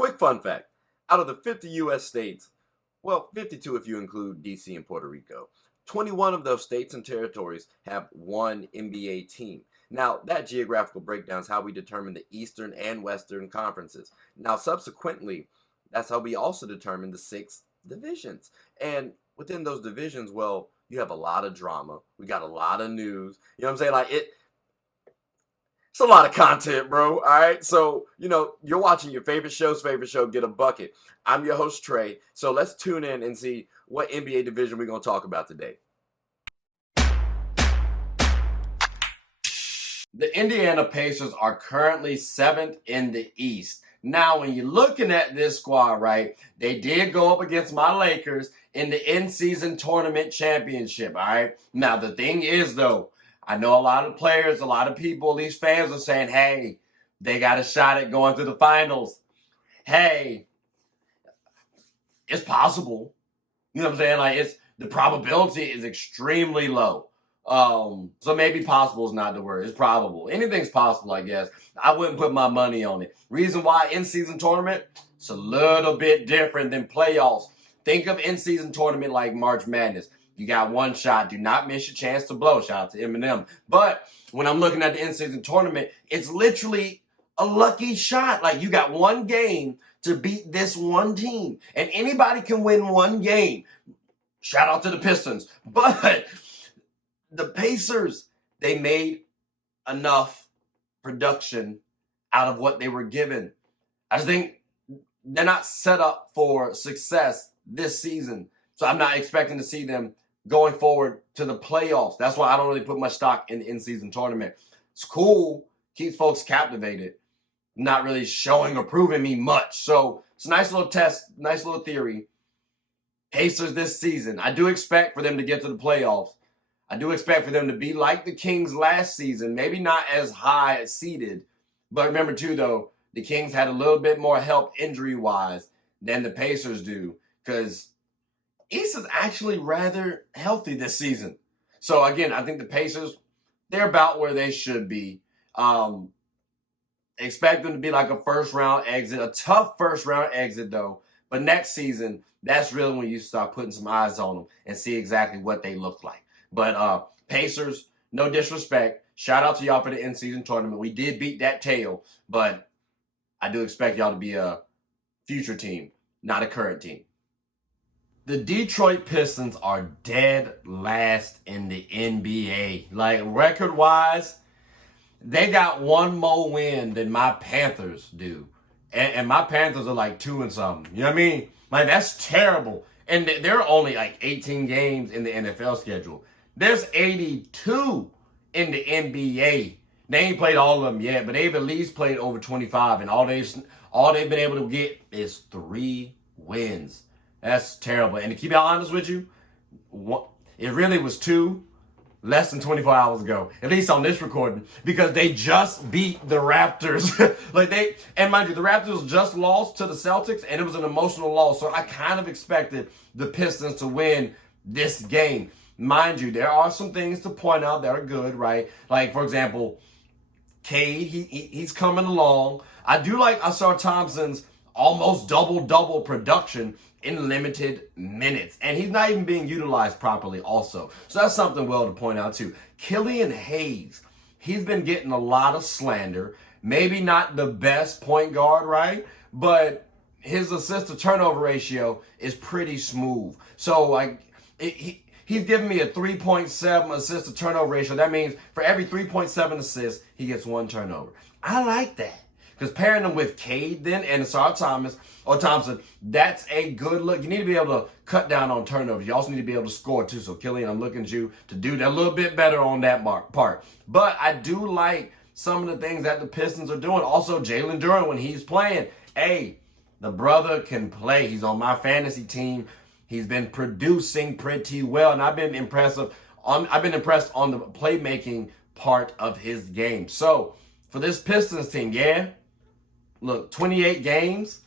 Quick fun fact. Out of the 50 U.S. states, well, 52 if you include D.C. and Puerto Rico, 21 of those states and territories have one NBA team. Now, that geographical breakdown is how we determine the Eastern and Western conferences. Now, subsequently, that's how we also determine the 6 divisions. And within those divisions, well, you have a lot of drama. We got a lot of news. You know what I'm saying? It's a lot of content, bro. All right. So, you're watching your favorite show, Get a Bucket. I'm your host, Trey. So let's tune in and see what NBA division we're going to talk about today. The Indiana Pacers are currently 7th in the East. Now, when you're looking at this squad, right, they did go up against my Lakers in the in-season tournament championship, all right? Now, the thing is, though, I know a lot of players, a lot of people, these fans are saying, hey, they got a shot at going to the finals. Hey, it's possible. You know what I'm saying? Like, the probability is extremely low. So maybe possible is not the word. It's probable. Anything's possible, I guess. I wouldn't put my money on it. Reason why in-season tournament, it's a little bit different than playoffs. Think of in-season tournament like March Madness. You got one shot. Do not miss your chance to blow. Shout out to Eminem. But when I'm looking at the in-season tournament, it's literally a lucky shot. Like, you got one game to beat this one team. And anybody can win one game. Shout out to the Pistons. But the Pacers, they made enough production out of what they were given. I just think they're not set up for success this season. So I'm not expecting to see them going forward to the playoffs. That's why I don't really put much stock in the in-season tournament. It's cool, keeps folks captivated, not really showing or proving me much. So it's a nice little test, nice little theory. Pacers this season, I do expect for them to get to the playoffs. I do expect for them to be like the Kings last season, maybe not as high seeded. But remember, too, though, the Kings had a little bit more help injury-wise than the Pacers do, because East is actually rather healthy this season. So, again, I think the Pacers, they're about where they should be. Expect them to be like a first-round exit, a tough first-round exit, though. But next season, that's really when you start putting some eyes on them and see exactly what they look like. But Pacers, no disrespect. Shout out to y'all for the in-season tournament. We did beat that tail, but I do expect y'all to be a future team, not a current team. The Detroit Pistons are dead last in the NBA. Like, record-wise, they got one more win than my Panthers do. And my Panthers are like 2 and something. You know what I mean? Like, that's terrible. And there are only like 18 games in the NFL schedule. There's 82 in the NBA. They ain't played all of them yet, but they've at least played over 25, and all they've been able to get is 3 wins. That's terrible. And to keep it honest with you, it really was 2 less than 24 hours ago, at least on this recording, because they just beat the Raptors. And mind you, the Raptors just lost to the Celtics, and it was an emotional loss. So I kind of expected the Pistons to win this game. Mind you, there are some things to point out that are good, right? Like, for example, Cade, he's coming along. I do like Asar Thompson's almost double-double production in limited minutes. And he's not even being utilized properly also. So that's something well to point out too. Killian Hayes, he's been getting a lot of slander. Maybe not the best point guard, right? But his assist-to-turnover ratio is pretty smooth. So, he's giving me a 3.7 assist-to-turnover ratio. That means for every 3.7 assists, he gets 1 turnover. I like that. Because pairing them with Cade then and Asar Thompson, that's a good look. You need to be able to cut down on turnovers. You also need to be able to score too. So, Killian, I'm looking at you to do that a little bit better on that part. But I do like some of the things that the Pistons are doing. Also, Jalen Duren, when he's playing, hey, the brother can play. He's on my fantasy team. He's been producing pretty well, and I've been impressed on the playmaking part of his game. So, for this Pistons team, look, 28 games,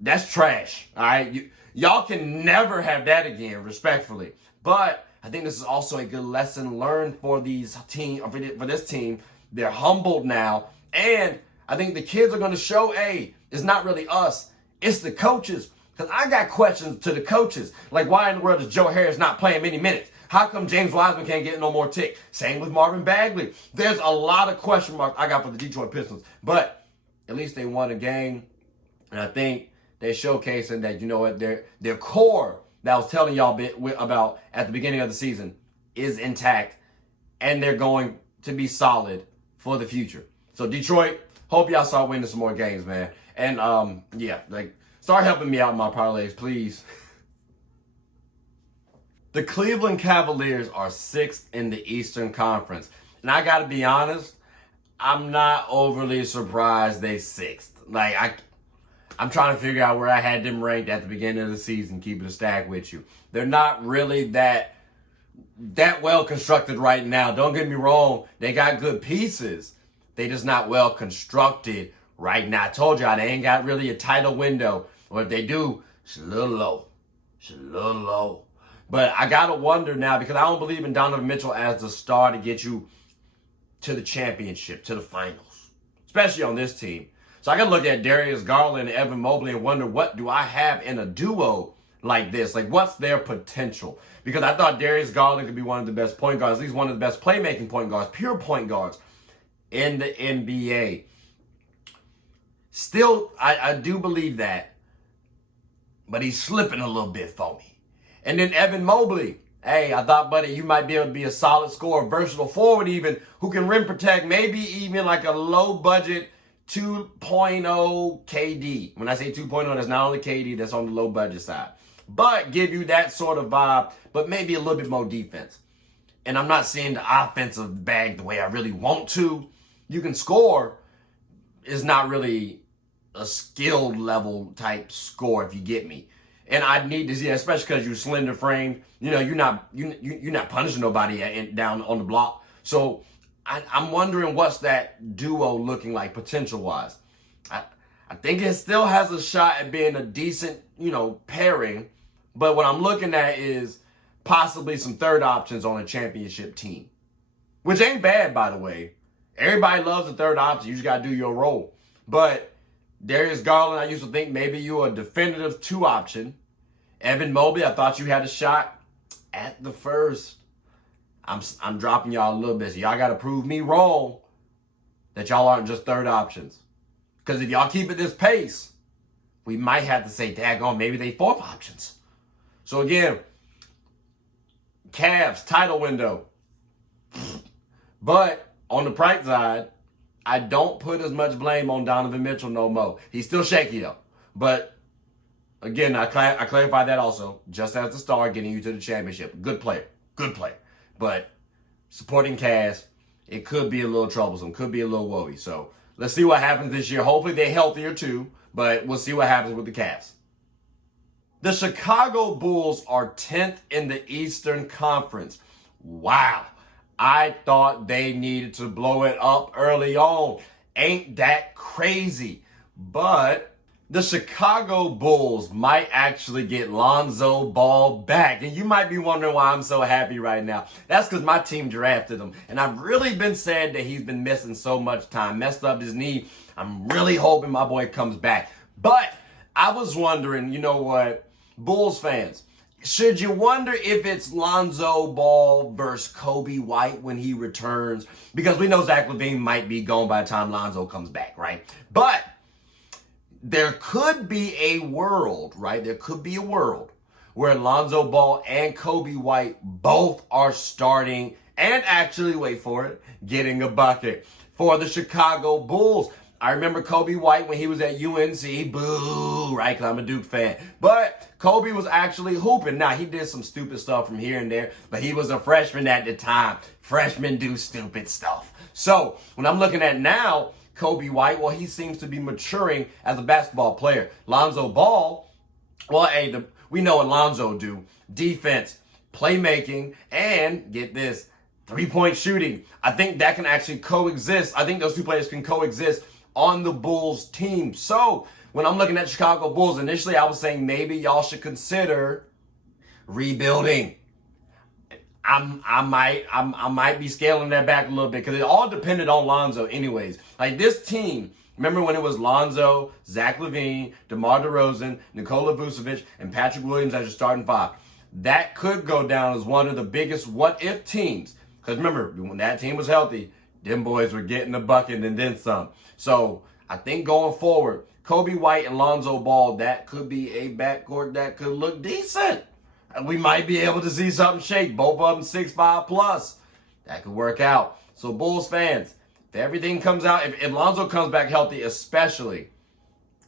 that's trash, all right? Y'all can never have that again, respectfully. But I think this is also a good lesson learned for this team. They're humbled now, and I think the kids are going to show, hey, it's not really us, It's the coaches. Because I got questions to the coaches. Like, why in the world is Joe Harris not playing many minutes? How come James Wiseman can't get no more tick? Same with Marvin Bagley. There's a lot of question marks I got for the Detroit Pistons. But at least they won a game. And I think they're showcasing that, you know what, their core that I was telling y'all about at the beginning of the season is intact. And they're going to be solid for the future. So Detroit, hope y'all start winning some more games, man. And start helping me out in my parlays, please. The Cleveland Cavaliers are 6th in the Eastern Conference. And I got to be honest, I'm not overly surprised they 6th. Like, I'm trying to figure out where I had them ranked at the beginning of the season, keeping a stack with you. They're not really that well constructed right now. Don't get me wrong. They got good pieces. They just not well constructed right now. I told y'all they ain't got really a title window. Or if they do, it's a little low. It's a little low. But I got to wonder now, because I don't believe in Donovan Mitchell as the star to get you to the championship, to the finals, especially on this team. So I got to look at Darius Garland and Evan Mobley and wonder, what do I have in a duo like this? Like, what's their potential? Because I thought Darius Garland could be one of the best point guards, at least one of the best playmaking point guards, pure point guards in the NBA. Still, I do believe that, but he's slipping a little bit for me. And then Evan Mobley. Hey, I thought, buddy, you might be able to be a solid scorer, versatile forward even, who can rim protect, maybe even like a low-budget 2.0 KD. When I say 2.0, that's not only KD, that's on the low-budget side. But give you that sort of vibe, but maybe a little bit more defense. And I'm not seeing the offensive bag the way I really want to. You can score. It's not really a skilled level type score, if you get me. And I need to see, especially because you're slender framed, you're not punishing nobody down on the block. So I'm wondering what's that duo looking like potential wise. I think it still has a shot at being a decent, pairing. But what I'm looking at is possibly some third options on a championship team, which ain't bad, by the way. Everybody loves the third option. You just got to do your role. But Darius Garland, I used to think maybe you're a definitive 2 option. Evan Mobley, I thought you had a shot at the first. I'm dropping y'all a little bit. So y'all got to prove me wrong that y'all aren't just third options. Because if y'all keep at this pace, we might have to say, daggone, maybe they 4th options. So again, Cavs, title window. But on the bright side, I don't put as much blame on Donovan Mitchell no more. He's still shaky though. But again, I clarify that also. Just as the star getting you to the championship. Good player. Good player. But supporting cast, it could be a little troublesome. Could be a little woey. So let's see what happens this year. Hopefully they're healthier too. But we'll see what happens with the Cavs. The Chicago Bulls are 10th in the Eastern Conference. Wow. I thought they needed to blow it up early on. Ain't that crazy? But the Chicago Bulls might actually get Lonzo Ball back. And you might be wondering why I'm so happy right now. That's because my team drafted him. And I've really been sad that he's been missing so much time. Messed up his knee. I'm really hoping my boy comes back. But I was wondering, you know what? Bulls fans, should you wonder if it's Lonzo Ball versus Kobe White when he returns? Because we know Zach LaVine might be gone by the time Lonzo comes back, right? But there could be a world, right? There could be a world where Lonzo Ball and Kobe White both are starting and actually, wait for it, getting a bucket for the Chicago Bulls. I remember Kobe White when he was at UNC, boo, right? Because I'm a Duke fan. But Kobe was actually hooping. Now, he did some stupid stuff from here and there, but he was a freshman at the time. Freshmen do stupid stuff. So, when I'm looking at now, Kobe White, well, he seems to be maturing as a basketball player. Lonzo Ball, well, hey, we know what Lonzo do. Defense, playmaking, and, get this, 3-point shooting. I think that can actually coexist. I think those two players can coexist on the Bulls team. So when I'm looking at Chicago Bulls, initially I was saying maybe y'all should consider rebuilding. I might be scaling that back a little bit because it all depended on Lonzo anyways. Like this team, remember when it was Lonzo, Zach LaVine, DeMar DeRozan, Nikola Vucevic, and Patrick Williams as your starting five? That could go down as one of the biggest what-if teams. Because remember, when that team was healthy, them boys were getting the bucket and then some. So I think going forward, Kobe White and Lonzo Ball, that could be a backcourt that could look decent. We might be able to see something shake. Both of them 6'5 plus. That could work out. So Bulls fans, if everything comes out, if Lonzo comes back healthy especially,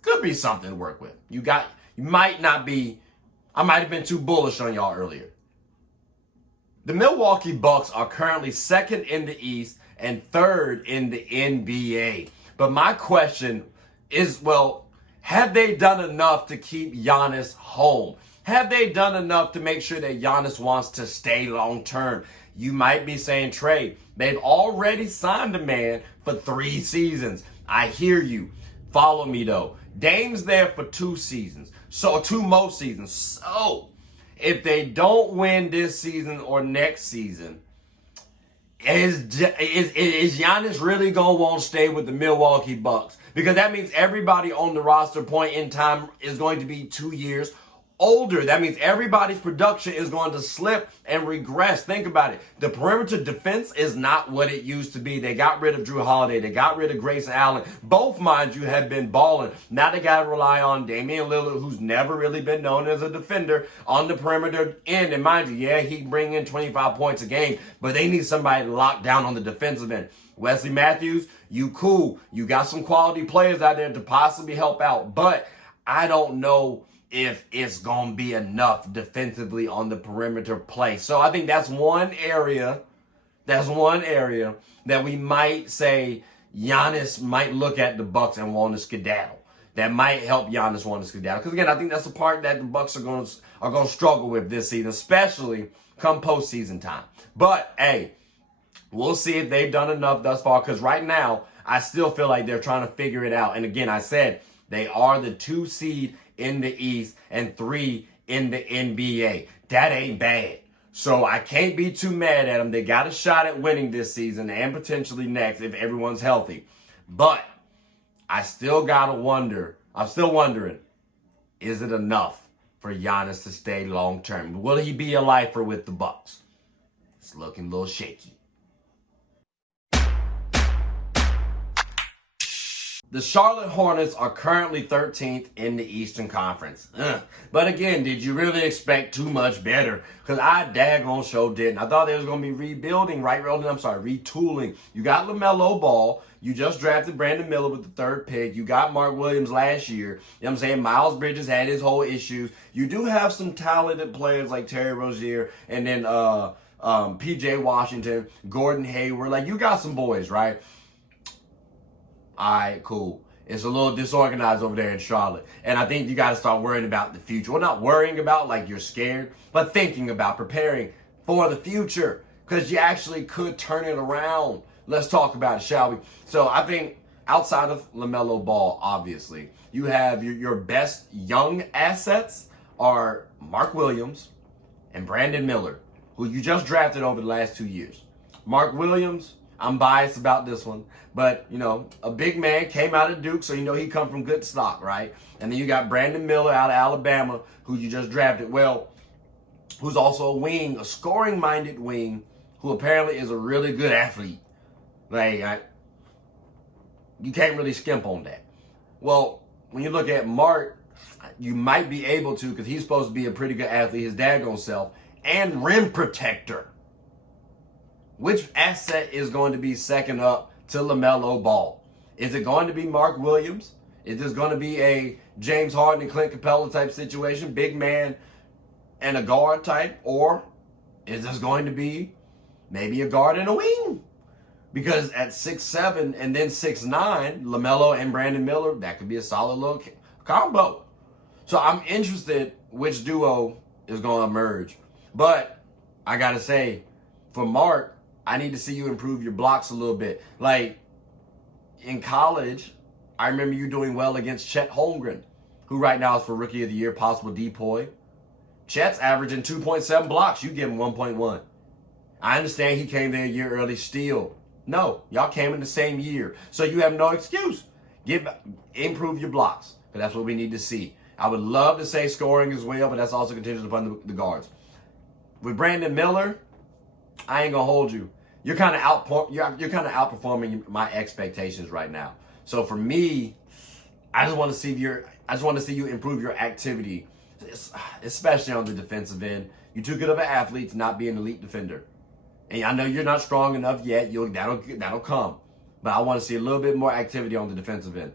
could be something to work with. You might not be, I might have been too bullish on y'all earlier. The Milwaukee Bucks are currently second in the East and third in the NBA. But my question is, well, have they done enough to keep Giannis home? Have they done enough to make sure that Giannis wants to stay long term? You might be saying trade. They've already signed a man for 3 seasons. I hear you. Follow me though. Dame's there for 2 seasons. So 2 more seasons. So if they don't win this season or next season, is Giannis really going to want to stay with the Milwaukee Bucks? Because that means everybody on the roster point in time is going to be 2 years older. That means everybody's production is going to slip and regress. Think about it. The perimeter defense is not what it used to be. They got rid of Drew Holiday. They got rid of Grayson Allen. Both, mind you, have been balling. Now they got to rely on Damian Lillard, who's never really been known as a defender on the perimeter end. And mind you, yeah, he bring in 25 points a game, but they need somebody to lock down on the defensive end. Wesley Matthews, you cool. You got some quality players out there to possibly help out, but I don't know if it's going to be enough defensively on the perimeter play. So I think that's one area that we might say Giannis might look at the Bucks and want to skedaddle. That might help Giannis want to skedaddle. Because again, I think that's the part that the Bucks are going to struggle with this season, especially come postseason time. But hey, we'll see if they've done enough thus far. Because right now, I still feel like they're trying to figure it out. And again, I said they are the 2 seed in the East and 3 in the NBA. That ain't bad. So I can't be too mad at them. They got a shot at winning this season and potentially next if everyone's healthy. But I still gotta wonder. I'm still wondering, is it enough for Giannis to stay long term? Will he be a lifer with the Bucks? It's looking a little shaky. The Charlotte Hornets are currently 13th in the Eastern Conference. But again, did you really expect too much better? Because I daggone sure didn't. I thought they was going to be retooling. You got LaMelo Ball. You just drafted Brandon Miller with the 3rd pick. You got Mark Williams last year. You know what I'm saying? Miles Bridges had his whole issues. You do have some talented players like Terry Rozier and then PJ Washington, Gordon Hayward. Like, you got some boys, right? All right, cool. It's a little disorganized over there in Charlotte. And I think you got to start worrying about the future. Well, not worrying about like you're scared, but thinking about preparing for the future because you actually could turn it around. Let's talk about it, shall we? So I think outside of LaMelo Ball, obviously, you have your best young assets are Mark Williams and Brandon Miller, who you just drafted over the last 2 years. Mark Williams, I'm biased about this one, but, you know, a big man came out of Duke, so you know he come from good stock, right? And then you got Brandon Miller out of Alabama, who you just drafted, well, who's also a wing, a scoring-minded wing, who apparently is a really good athlete. Like, you can't really skimp on that. Well, when you look at Mark, you might be able to, because he's supposed to be a pretty good athlete, his daggone self, and rim protector. Which asset is going to be second up to LaMelo Ball? Is it going to be Mark Williams? Is this going to be a James Harden and Clint Capella type situation, big man and a guard type? Or is this going to be maybe a guard and a wing? Because at 6'7" and then 6'9", LaMelo and Brandon Miller, that could be a solid little combo. So I'm interested which duo is going to emerge. But I got to say, for Mark, I need to see you improve your blocks a little bit. Like, in college, I remember you doing well against Chet Holmgren, who right now is for Rookie of the Year, possible depoy. Chet's averaging 2.7 blocks. You give him 1.1. I understand he came there a year early still. No, y'all came in the same year. So you have no excuse. Improve your blocks, because that's what we need to see. I would love to say scoring as well, but that's also contingent upon the guards. With Brandon Miller, I ain't gonna hold you. You're kind of outperforming my expectations right now. So for me, I just want to see you improve your activity, especially on the defensive end. You're too good of an athlete to not be an elite defender. And I know you're not strong enough yet. That'll come. But I want to see a little bit more activity on the defensive end.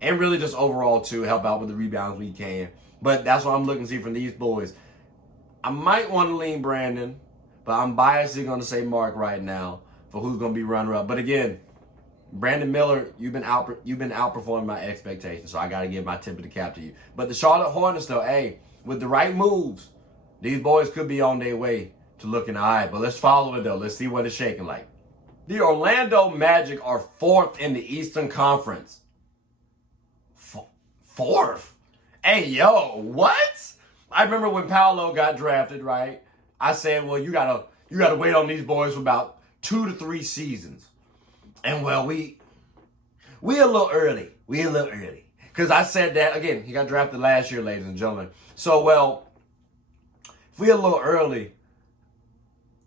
And really just overall, too, help out with the rebounds when you can. But that's what I'm looking to see from these boys. I might want to lean Brandon, but I'm biasly going to say Mark right now for who's going to be runner-up. But again, Brandon Miller, you've been outperforming my expectations, so I got to give my tip of the cap to you. But the Charlotte Hornets, though, hey, with the right moves, these boys could be on their way to looking all right. But let's follow it, though. Let's see what it's shaking like. The Orlando Magic are 4th in the Eastern Conference. 4th? Hey, yo, what? I remember when Paolo got drafted, right? I said, well, you gotta wait on these boys for about 2 to 3 seasons. And well, we a little early. Because I said that, again, he got drafted last year, ladies and gentlemen. So, well, if we're a little early,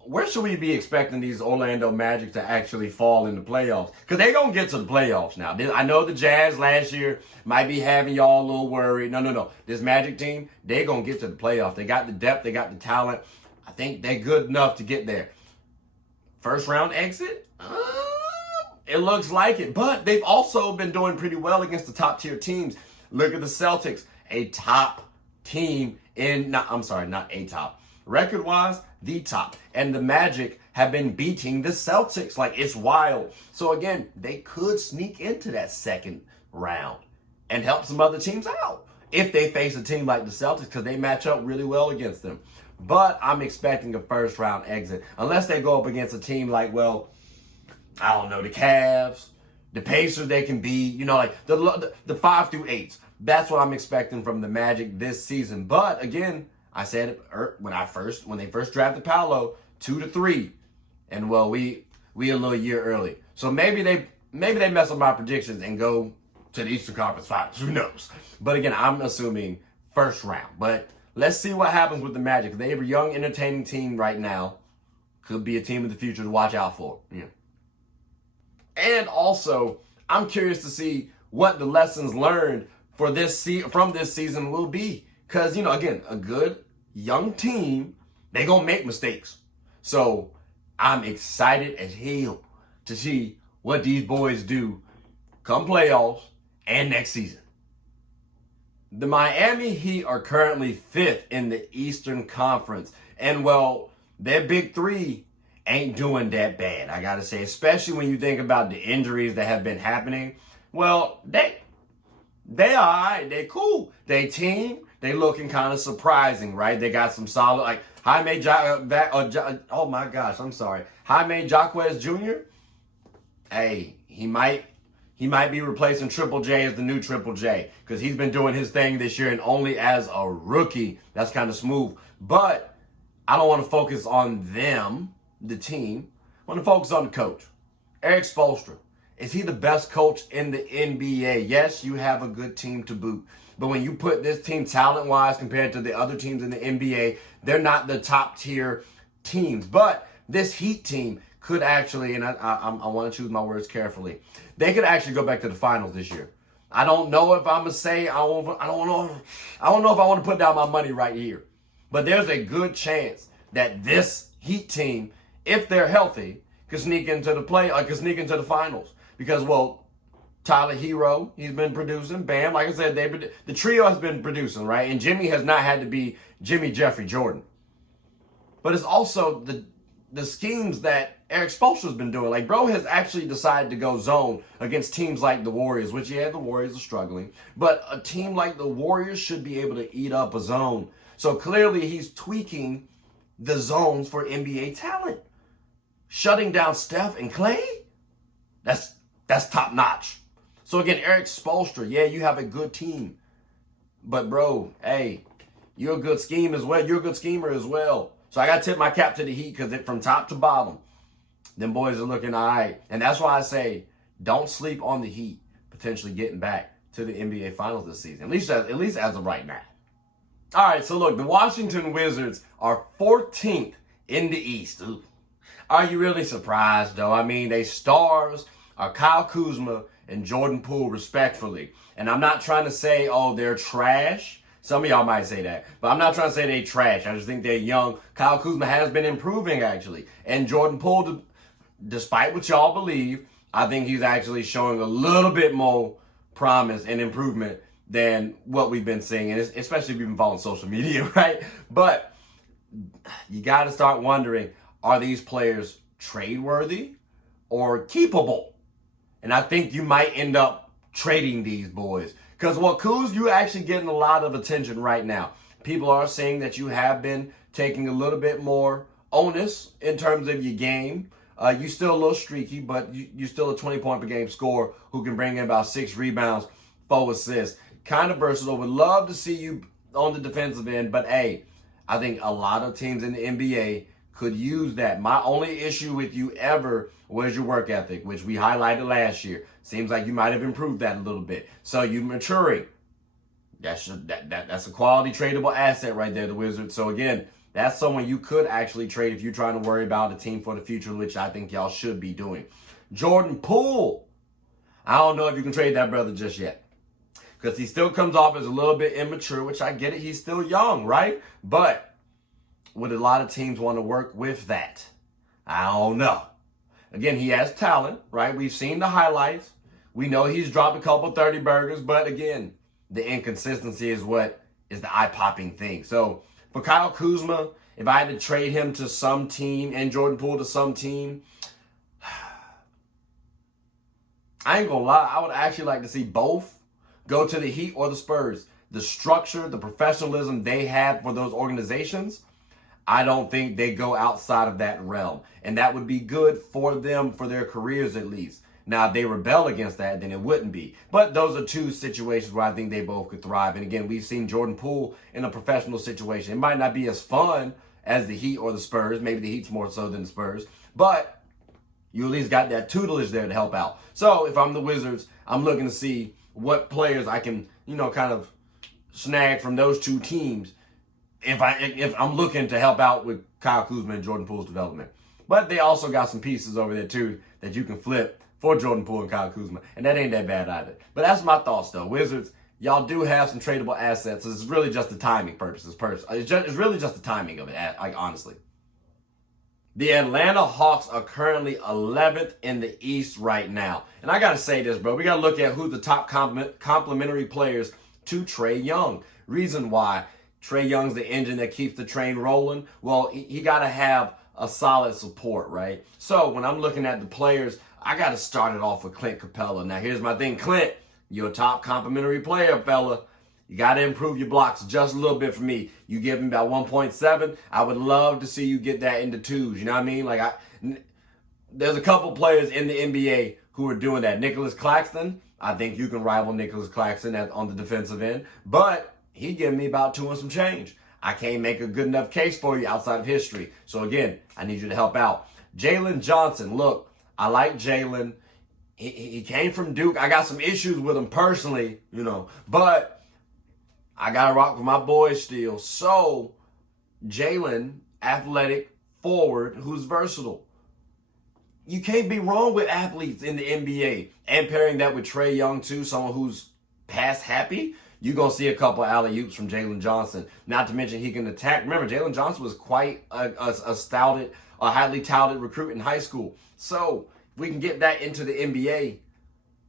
where should we be expecting these Orlando Magic to actually fall in the playoffs? Because they're going to get to the playoffs now. I know the Jazz last year might be having y'all a little worried. No. This Magic team, they're going to get to the playoffs. They got the depth. They got the talent. I think they're good enough to get there. First round exit? It looks like it. But they've also been doing pretty well against the top tier teams. Look at the Celtics, a top team not a top. Record-wise, the top. And the Magic have been beating the Celtics. Like, it's wild. So, again, they could sneak into that second round and help some other teams out if they face a team like the Celtics, because they match up really well against them. But I'm expecting a first-round exit. Unless they go up against a team like, well, I don't know, the Cavs, the Pacers, they can be, like the 5 through 8s. That's what I'm expecting from the Magic this season. But, again, I said it when they first drafted Paolo, 2 to 3, and well, we a little year early. So maybe they mess up my predictions and go to the Eastern Conference Finals. Who knows? But again, I'm assuming first round. But let's see what happens with the Magic. They have a young, entertaining team right now. Could be a team of the future to watch out for. Yeah. And also, I'm curious to see what the lessons learned from this season will be. Because, again, a good young team, they're going to make mistakes. So I'm excited as hell to see what these boys do come playoffs and next season. The Miami Heat are currently 5th in the Eastern Conference. And, well, their big three ain't doing that bad, I got to say. Especially when you think about the injuries that have been happening. Well, they all right. They cool. They team. They looking kind of surprising, right? They got some solid, like Jaime Jaquez Jr. Hey, he might be replacing Triple J as the new Triple J, because he's been doing his thing this year, and only as a rookie. That's kind of smooth. But I don't want to focus on them, the team. I want to focus on the coach, Eric Spoelstra. Is he the best coach in the NBA? Yes, you have a good team to boot. But when you put this team talent-wise compared to the other teams in the NBA, they're not the top-tier teams. But this Heat team could actually, and I want to choose my words carefully, they could actually go back to the finals this year. I don't know if I'm going to say, I don't know if I want to put down my money right here. But there's a good chance that this Heat team, if they're healthy, could sneak into the finals. Because, well, Tyler Hero, he's been producing. Bam, like I said, the trio has been producing, right? And Jimmy has not had to be Jimmy Jeffrey Jordan. But it's also the schemes that Eric Spoelstra's been doing. Like, bro has actually decided to go zone against teams like the Warriors, which, yeah, the Warriors are struggling. But a team like the Warriors should be able to eat up a zone. So clearly he's tweaking the zones for NBA talent. Shutting down Steph and Clay? That's top notch. So again, Eric Spoelstra, yeah, you have a good team. But bro, hey, you're a good schemer as well. So I got to tip my cap to the Heat because from top to bottom, them boys are looking all right. And that's why I say don't sleep on the Heat potentially getting back to the NBA Finals this season, at least as of right now. All right, so look, the Washington Wizards are 14th in the East. Ooh. Are you really surprised, though? I mean, they stars are Kyle Kuzma and Jordan Poole, respectfully. And I'm not trying to say, oh, they're trash. Some of y'all might say that. But I'm not trying to say they trash. I just think they're young. Kyle Kuzma has been improving, actually. And Jordan Poole, despite what y'all believe, I think he's actually showing a little bit more promise and improvement than what we've been seeing. And especially if you've been following social media, right? But you got to start wondering, are these players trade-worthy or keepable? And I think you might end up trading these boys. Because, well, Kuz, you're actually getting a lot of attention right now. People are saying that you have been taking a little bit more onus in terms of your game. You're still a little streaky, but you're still a 20-point-per-game scorer who can bring in about 6 rebounds, 4 assists. Kind of versatile. Would love to see you on the defensive end. But, hey, I think a lot of teams in the NBA could use that. My only issue with you ever was your work ethic, which we highlighted last year. Seems like you might have improved that a little bit. So you're maturing. That's a quality tradable asset right there, the Wizards. So again, that's someone you could actually trade if you're trying to worry about a team for the future, which I think y'all should be doing. Jordan Poole. I don't know if you can trade that brother just yet, because he still comes off as a little bit immature, which I get it. He's still young, right? But would a lot of teams want to work with that? I don't know. Again, he has talent, right? We've seen the highlights. We know he's dropped a couple 30 burgers, but again, the inconsistency is what is the eye-popping thing. So for Kyle Kuzma, if I had to trade him to some team and Jordan Poole to some team, I ain't gonna lie, I would actually like to see both go to the Heat or the Spurs. The structure, the professionalism they have for those organizations, I don't think they go outside of that realm. And that would be good for them, for their careers at least. Now, if they rebel against that, then it wouldn't be. But those are two situations where I think they both could thrive. And again, we've seen Jordan Poole in a professional situation. It might not be as fun as the Heat or the Spurs. Maybe the Heat's more so than the Spurs. But you at least got that tutelage there to help out. So if I'm the Wizards, I'm looking to see what players I can, kind of snag from those two teams if I'm looking to help out with Kyle Kuzma and Jordan Poole's development. But they also got some pieces over there too that you can flip for Jordan Poole and Kyle Kuzma, and that ain't that bad either. But that's my thoughts though. Wizards, y'all do have some tradable assets. It's really just the timing purposes. It's really just the timing of it, like honestly. The Atlanta Hawks are currently 11th in the East right now. And I got to say this, bro. We got to look at who the top complementary players to Trae Young. Reason why Trae Young's the engine that keeps the train rolling. Well, he got to have a solid support, right? So when I'm looking at the players, I got to start it off with Clint Capella. Now, here's my thing. Clint, you're a top complimentary player, fella. You got to improve your blocks just a little bit for me. You give him about 1.7. I would love to see you get that into 2s. You know what I mean? There's a couple players in the NBA who are doing that. Nicholas Claxton, I think you can rival Nicholas Claxton on the defensive end. But he giving me about 2 and some change. I can't make a good enough case for you outside of history. So, again, I need you to help out. Jalen Johnson, look, I like Jalen. He came from Duke. I got some issues with him personally, but I got to rock with my boys still. So, Jalen, athletic, forward, who's versatile. You can't be wrong with athletes in the NBA. And pairing that with Trae Young, too, someone who's pass happy, you're going to see a couple alley-oops from Jalen Johnson. Not to mention he can attack. Remember, Jalen Johnson was quite a highly touted recruit in high school. So, if we can get that into the NBA, I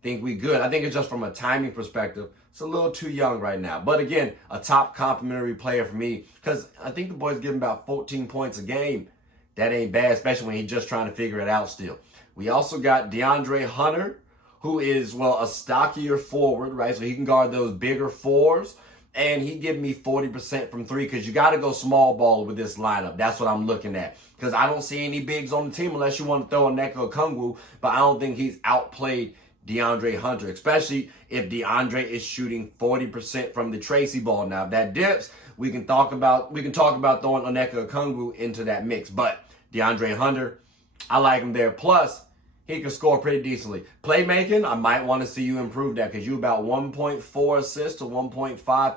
think we good. I think it's just from a timing perspective, it's a little too young right now. But again, a top complimentary player for me, because I think the boy's getting about 14 points a game. That ain't bad, especially when he's just trying to figure it out still. We also got DeAndre Hunter, who is, a stockier forward, right? So he can guard those bigger 4s. And he give me 40% from 3 because you got to go small ball with this lineup. That's what I'm looking at. Because I don't see any bigs on the team unless you want to throw a Nneka Okongwu. But I don't think he's outplayed DeAndre Hunter, especially if DeAndre is shooting 40% from the Tracy ball. Now, if that dips, we can talk about throwing Onyeka Okongwu into that mix. But DeAndre Hunter, I like him there. Plus, he can score pretty decently. Playmaking, I might want to see you improve that because you about 1.4 assists to 1.5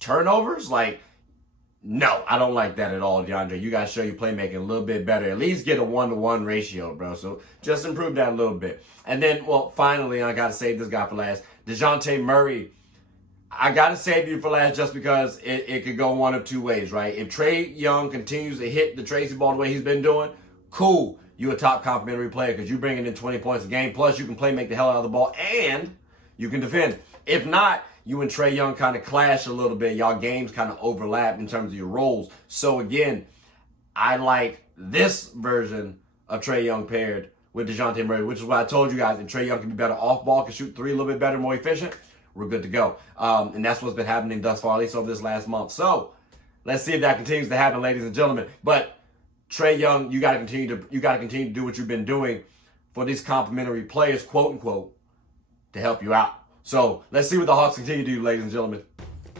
turnovers. Like, no, I don't like that at all, DeAndre. You got to show your playmaking a little bit better. At least get a 1-to-1 ratio, bro. So just improve that a little bit. And then, well, finally, I got to save this guy for last. DeJounte Murray. I got to save you for last just because it could go one of two ways, right? If Trae Young continues to hit the Tracy ball the way he's been doing, cool. You're a top complimentary player because you're bringing in 20 points a game. Plus, you can make the hell out of the ball, and you can defend. If not, you and Trae Young kind of clash a little bit. Y'all games kind of overlap in terms of your roles. So, again, I like this version of Trae Young paired with DeJounte Murray, which is why I told you guys if Trae Young can be better off ball, can shoot three a little bit better, more efficient, we're good to go. And that's what's been happening thus far, at least over this last month. So, let's see if that continues to happen, ladies and gentlemen. But Trae Young, you got to continue to do what you've been doing for these complimentary players, quote unquote, to help you out. So let's see what the Hawks continue to do, ladies and gentlemen.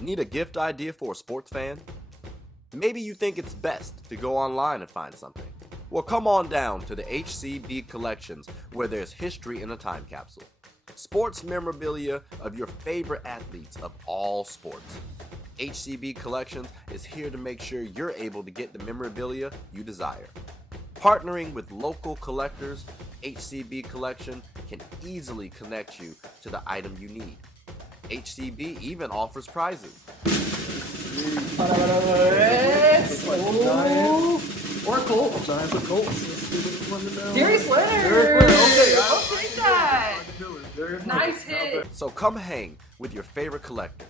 Need a gift idea for a sports fan? Maybe you think it's best to go online and find something. Well, come on down to the HCB Collections, where there's history in a time capsule. Sports memorabilia of your favorite athletes of all sports. HCB Collections is here to make sure you're able to get the memorabilia you desire. Partnering with local collectors, HCB Collection can easily connect you to the item you need. HCB even offers prizes. Or Colts. Giants or Colts. Darius Leonard. Okay, I'll take that. Nice hit. So come hang with your favorite collector.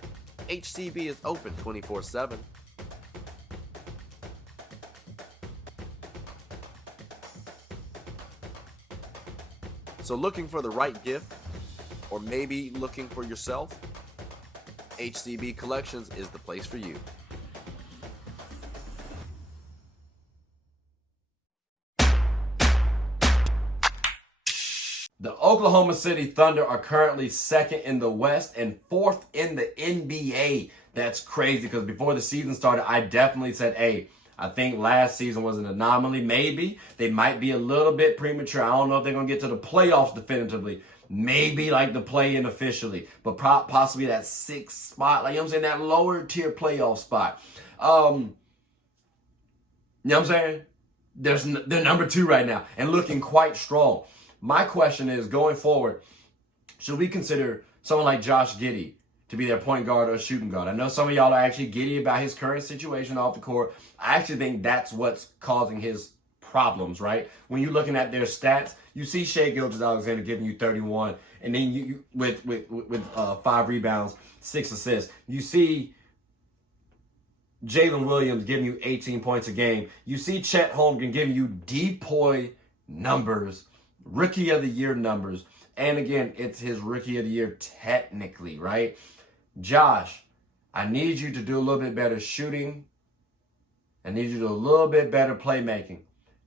HCB is open 24/7. So looking for the right gift, or maybe looking for yourself? HCB Collections is the place for you. The Oklahoma City Thunder are currently second in the West and fourth in the NBA. That's crazy because before the season started, I definitely said, hey, I think last season was an anomaly. Maybe they might be a little bit premature. I don't know if they're going to get to the playoffs definitively. Maybe like the play-in officially, but possibly that sixth spot, like, you know what I'm saying, that lower tier playoff spot. You know what I'm saying? They're number 2 right now and looking quite strong. My question is, going forward, should we consider someone like Josh Giddey to be their point guard or shooting guard? I know some of y'all are actually giddy about his current situation off the court. I actually think that's what's causing his problems, right? When you're looking at their stats, you see Shai Gilgeous-Alexander giving you 31, and then you with 5 rebounds, 6 assists. You see Jalen Williams giving you 18 points a game. You see Chet Holmgren giving you DPOY numbers, Rookie of the Year numbers. And again, it's his Rookie of the Year technically, right? Josh, I need you to do a little bit better shooting. I need you to do a little bit better playmaking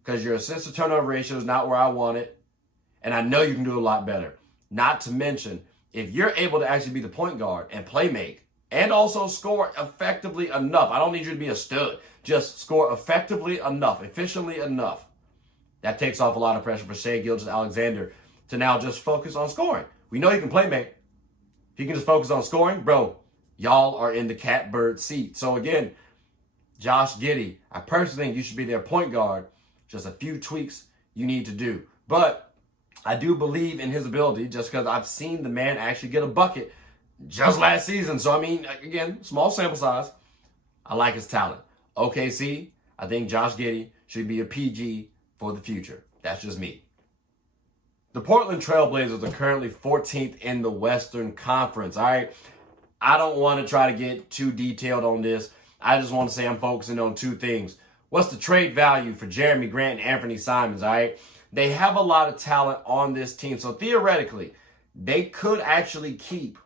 because your assist to turnover ratio is not where I want it. And I know you can do a lot better. Not to mention, if you're able to actually be the point guard and play make and also score effectively enough, I don't need you to be a stud. Just score effectively enough, efficiently enough. That takes off a lot of pressure for Shai Gilgeous-Alexander to now just focus on scoring. We know he can play make. If he can just focus on scoring, bro, y'all are in the catbird seat. So again, Josh Giddey, I personally think you should be their point guard. Just a few tweaks you need to do. But I do believe in his ability just because I've seen the man actually get a bucket just last season. So, I mean, again, small sample size. I like his talent. OKC, I think Josh Giddey should be a PG for the future. That's just me. The Portland Trail Blazers are currently 14th in the Western Conference. All right. I don't want to try to get too detailed on this. I just want to say I'm focusing on 2 things. What's the trade value for Jeremy Grant and Anthony Simons? All right. They have a lot of talent on this team. So theoretically, they could actually keep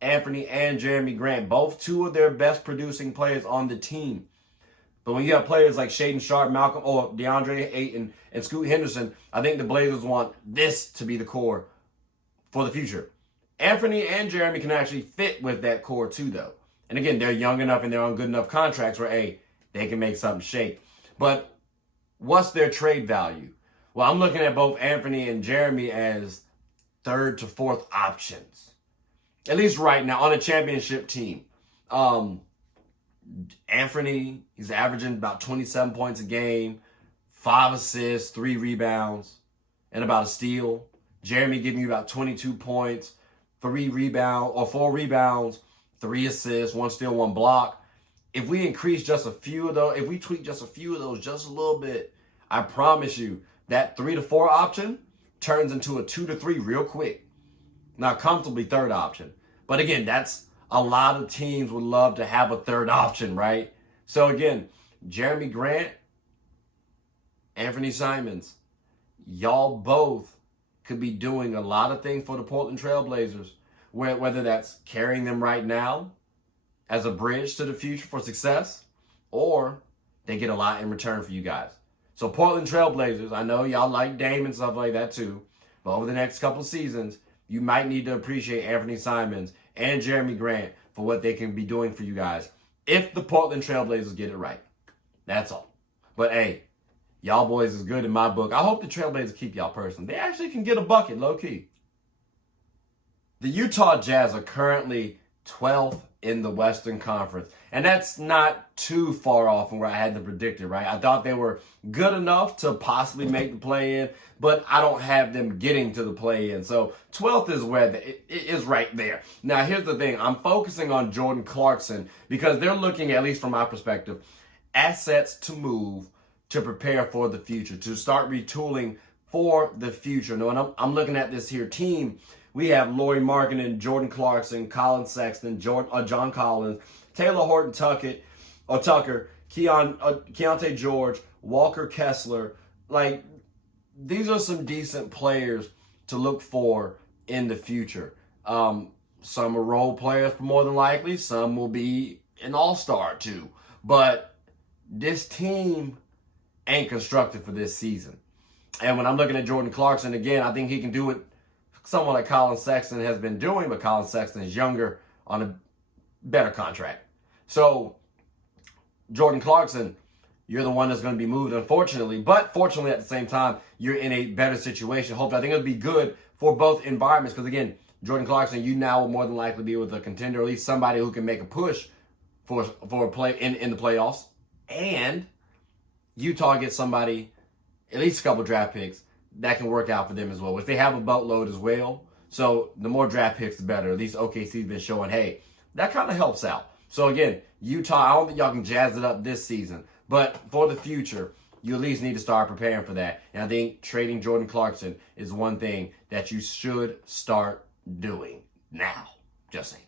Anthony and Jeremy Grant, both 2 of their best producing players on the team. But when you have players like Shaedon Sharpe, Malcolm, or DeAndre Ayton, and Scoot Henderson, I think the Blazers want this to be the core for the future. Anthony and Jeremy can actually fit with that core too, though. And again, they're young enough and they're on good enough contracts where, hey, they can make something shake. But what's their trade value? Well, I'm looking at both Anthony and Jeremy as third to fourth options, at least right now on a championship team. Anthony, he's averaging about 27 points a game, 5 assists, 3 rebounds, and about a steal. Jeremy giving you about 22 points, 4 rebounds, 3 assists, 1 steal, 1 block. If we increase just a few of those, if we tweak just a few of those just a little bit, I promise you that 3 to 4 option turns into a 2 to 3 real quick. Now, comfortably third option. But again, that's a lot of teams would love to have a third option, right? So again, Jeremy Grant, Anthony Simons, y'all both could be doing a lot of things for the Portland Trail Blazers, whether that's carrying them right now as a bridge to the future for success, or they get a lot in return for you guys. So Portland Trail Blazers, I know y'all like Dame and stuff like that too, but over the next couple of seasons, you might need to appreciate Anthony Simons and Jeremy Grant for what they can be doing for you guys if the Portland Trail Blazers get it right. That's all. But hey, y'all boys is good in my book. I hope the Trailblazers keep y'all personal. They actually can get a bucket, low-key. The Utah Jazz are currently 12th in the Western Conference. And that's not too far off from where I had them predicted, right? I thought they were good enough to possibly make the play-in, but I don't have them getting to the play-in. So 12th is where it is right there. Now, here's the thing. I'm focusing on Jordan Clarkson because they're looking, at least from my perspective, assets to move to prepare for the future, to start retooling for the future. Now, when I'm looking at this here team, we have Lauri Markkanen, Jordan Clarkson, Colin Sexton, John Collins, Taylor Horton-Tucker, Keontae George, Walker Kessler. Like, these are some decent players to look for in the future. Some are role players more than likely. Some will be an all-star too. But this team ain't constructed for this season. And when I'm looking at Jordan Clarkson, again, I think he can do it somewhat like Colin Sexton has been doing, but Colin Sexton is younger on a better contract. So, Jordan Clarkson, you're the one that's going to be moved, unfortunately. But fortunately, at the same time, you're in a better situation. Hopefully, I think it'll be good for both environments. Because, again, Jordan Clarkson, you now will more than likely be with a contender, or at least somebody who can make a push for a play in the playoffs. And Utah gets somebody, at least a couple draft picks, that can work out for them as well, which they have a boatload as well. So the more draft picks, the better. At least OKC's been showing, hey, that kind of helps out. So again, Utah, I don't think y'all can jazz it up this season. But for the future, you at least need to start preparing for that. And I think trading Jordan Clarkson is one thing that you should start doing now. Just saying.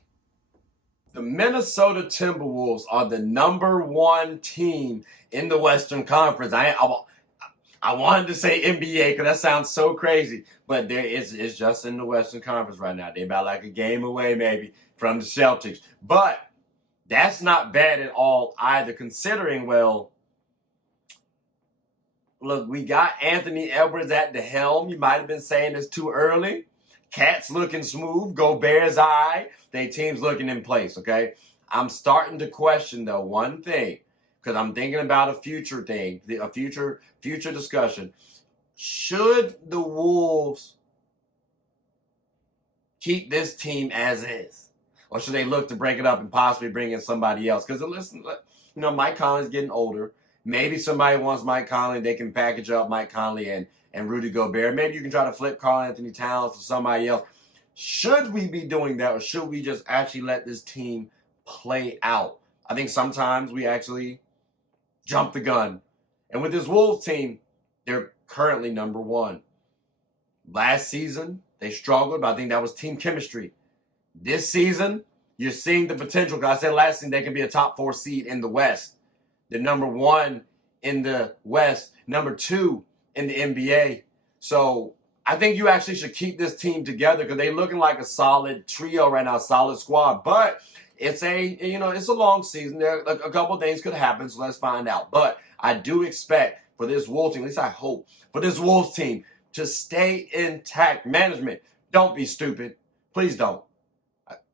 The Minnesota Timberwolves are the #1 team in the Western Conference. I wanted to say NBA because that sounds so crazy, but it's just in the Western Conference right now. They're about like a game away maybe from the Celtics. But that's not bad at all either, considering, well, look, we got Anthony Edwards at the helm. You might have been saying it's too early. Cat's looking smooth. Gobert's eye. They team's looking in place, okay? I'm starting to question, though, one thing, because I'm thinking about a future thing, a future discussion. Should the Wolves keep this team as is? Or should they look to break it up and possibly bring in somebody else? Because, listen, you know, Mike Conley's getting older. Maybe somebody wants Mike Conley. They can package up Mike Conley and Rudy Gobert. Maybe you can try to flip Karl-Anthony Towns to somebody else. Should we be doing that, or should we just actually let this team play out? I think sometimes we actually jump the gun. And with this Wolves team, they're currently #1. Last season, they struggled, but I think that was team chemistry. This season, you're seeing the potential. Because I said last season they can be a top 4 seed in the West. They're #1 in the West, #2 in the NBA. So I think you actually should keep this team together because they're looking like a solid trio right now, solid squad. But it's a long season. There a couple of things could happen, so let's find out. But I do expect for this Wolves team, at least I hope, for this Wolves team to stay intact. Management, Don't be stupid. Please don't.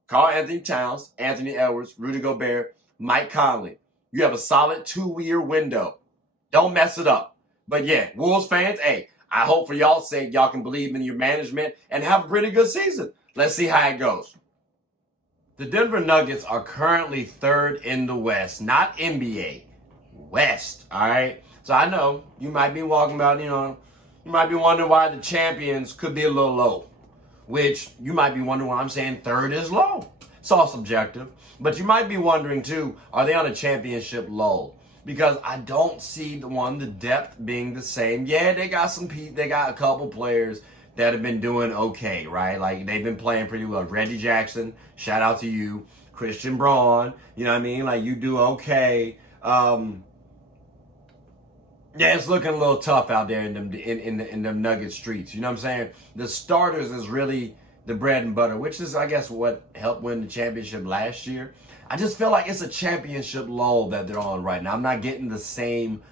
Karl Anthony Towns, Anthony Edwards, Rudy Gobert, Mike Conley. You have a solid 2-year window. Don't mess it up. But yeah, Wolves fans, hey, I hope for y'all's sake y'all can believe in your management and have a pretty good season. Let's see how it goes. The Denver Nuggets are currently 3rd in the West, not NBA, West, all right? So I know you might be walking about, you might be wondering why the champions could be a little low, which you might be wondering why I'm saying 3rd is low. It's all subjective. But you might be wondering too, are they on a championship lull? Because I don't see the depth being the same. Yeah, they got a couple players that have been doing okay, right? Like they've been playing pretty well. Reggie Jackson, shout out to you. Christian Braun, you know what I mean? Like you do okay. Yeah, it's looking a little tough out there in them Nugget streets. You know what I'm saying? The starters is really the bread and butter, which is, I guess, what helped win the championship last year. I just feel like it's a championship lull that they're on right now. I'm not getting the same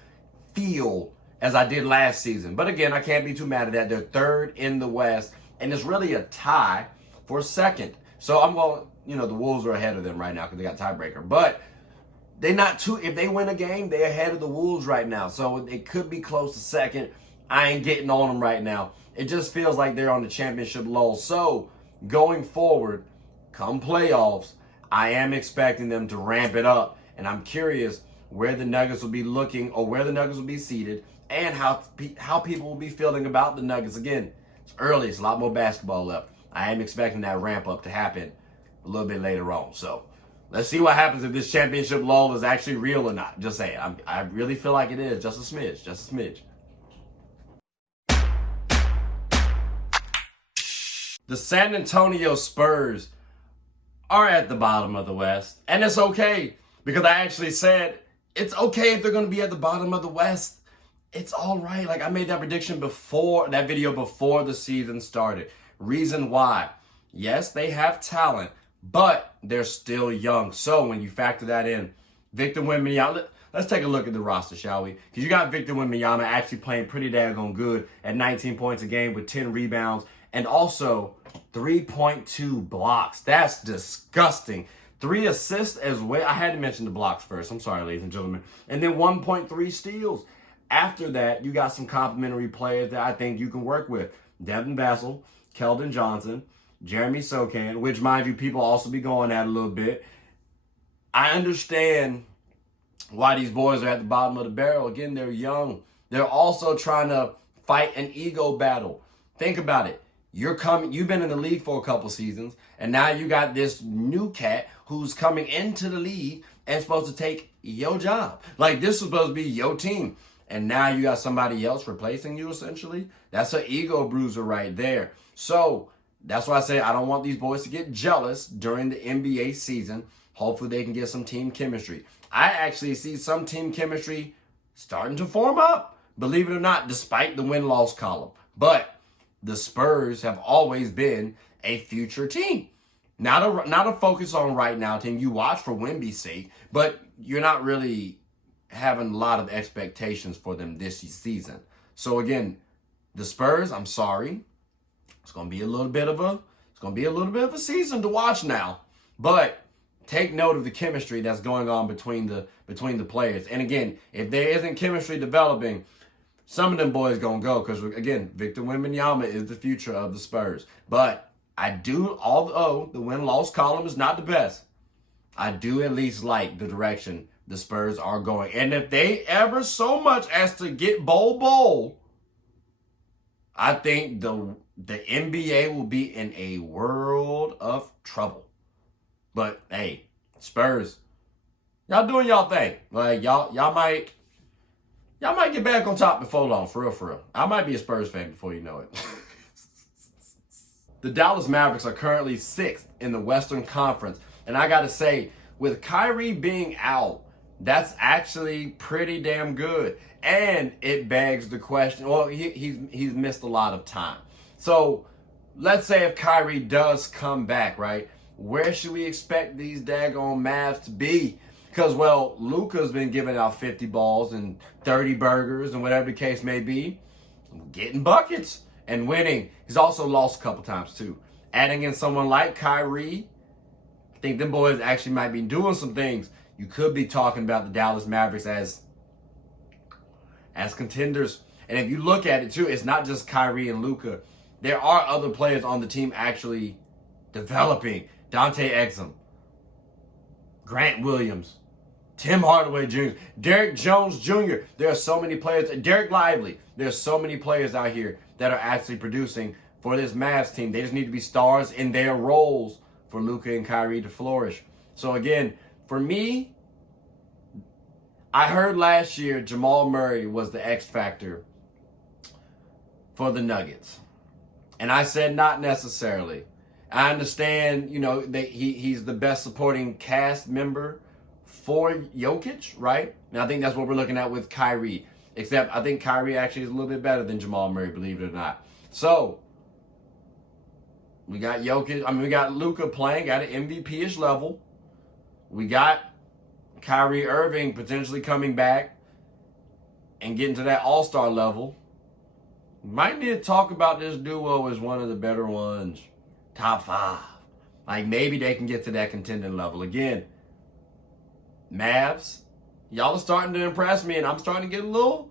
feel as I did last season. But again, I can't be too mad at that. They're 3rd in the West, and it's really a tie for 2nd. So I'm going, the Wolves are ahead of them right now because they got tiebreaker. But they're not too, if they win a game, they're ahead of the Wolves right now. So it could be close to 2nd. I ain't getting on them right now. It just feels like they're on the championship lull. So going forward, come playoffs, I am expecting them to ramp it up. And I'm curious where the Nuggets will be looking or where the Nuggets will be seated and how people will be feeling about the Nuggets. Again, it's early. It's a lot more basketball left. I am expecting that ramp up to happen a little bit later on. So let's see what happens if this championship lull is actually real or not. Just saying. I really feel like it is. Just a smidge. Just a smidge. The San Antonio Spurs are at the bottom of the West. And it's okay because I actually said it's okay if they're going to be at the bottom of the West. It's all right. Like I made that prediction before, that video before the season started. Reason why. Yes, they have talent, but they're still young. So when you factor that in, Victor Wembanyama, let's take a look at the roster, shall we? Because you got Victor Wembanyama actually playing pretty daggone good at 19 points a game with 10 rebounds and also 3.2 blocks. That's disgusting. 3 assists as well. I had to mention the blocks first. I'm sorry, ladies and gentlemen. And then 1.3 steals. After that, you got some complimentary players that I think you can work with. Devin Vassell, Keldon Johnson, Jeremy Sokan, which, mind you, people also be going at a little bit. I understand why these boys are at the bottom of the barrel. Again, they're young. They're also trying to fight an ego battle. Think about it. You've been in the league for a couple seasons, and now you got this new cat who's coming into the league and supposed to take your job. Like, this is supposed to be your team. And now you got somebody else replacing you, essentially. That's an ego bruiser right there. So that's why I say I don't want these boys to get jealous during the NBA season. Hopefully they can get some team chemistry. I actually see some team chemistry starting to form up, believe it or not, despite the win-loss column. But the Spurs have always been a future team. Not a focus on right now team. You watch for Wemby's sake, but you're not really having a lot of expectations for them this season. So again, the Spurs, I'm sorry. It's gonna be a little bit of a season to watch now. But take note of the chemistry that's going on between the players. And again, if there isn't chemistry developing, some of them boys gonna go because again, Victor Wembanyama is the future of the Spurs. But I do, although the win-loss column is not the best, I do at least like the direction the Spurs are going. And if they ever so much as to get bowl, I think the NBA will be in a world of trouble. But hey, Spurs, y'all doing y'all thing. Like y'all might get back on top before long, for real. I might be a Spurs fan before you know it. The Dallas Mavericks are currently 6th in the Western Conference. And I got to say, with Kyrie being out, that's actually pretty damn good. And it begs the question, well, he's missed a lot of time. So let's say if Kyrie does come back, right, where should we expect these daggone Mavs to be? Because, well, Luka's been giving out 50 balls and 30 burgers and whatever the case may be, getting buckets. and winning. He's also lost a couple times too. Adding in someone like Kyrie, I think them boys actually might be doing some things. You could be talking about the Dallas Mavericks as contenders. And if you look at it too, it's not just Kyrie and Luka. There are other players on the team actually developing. Dante Exum, Grant Williams, Tim Hardaway Jr., Derek Jones Jr. There are so many players. Derek Lively. There's so many players out here that are actually producing for this Mavs team. They just need to be stars in their roles for Luka and Kyrie to flourish. So again, for me, I heard last year Jamal Murray was the X factor for the Nuggets. And I said not necessarily. I understand, that he's the best supporting cast member for Jokic, right? And I think that's what we're looking at with Kyrie. Except I think Kyrie actually is a little bit better than Jamal Murray, believe it or not. So, we got we got Luka playing at an MVP-ish level. We got Kyrie Irving potentially coming back and getting to that all-star level. Might need to talk about this duo as one of the better ones. Top 5. Like maybe they can get to that contending level. Again, Mavs, y'all are starting to impress me and I'm starting to get a little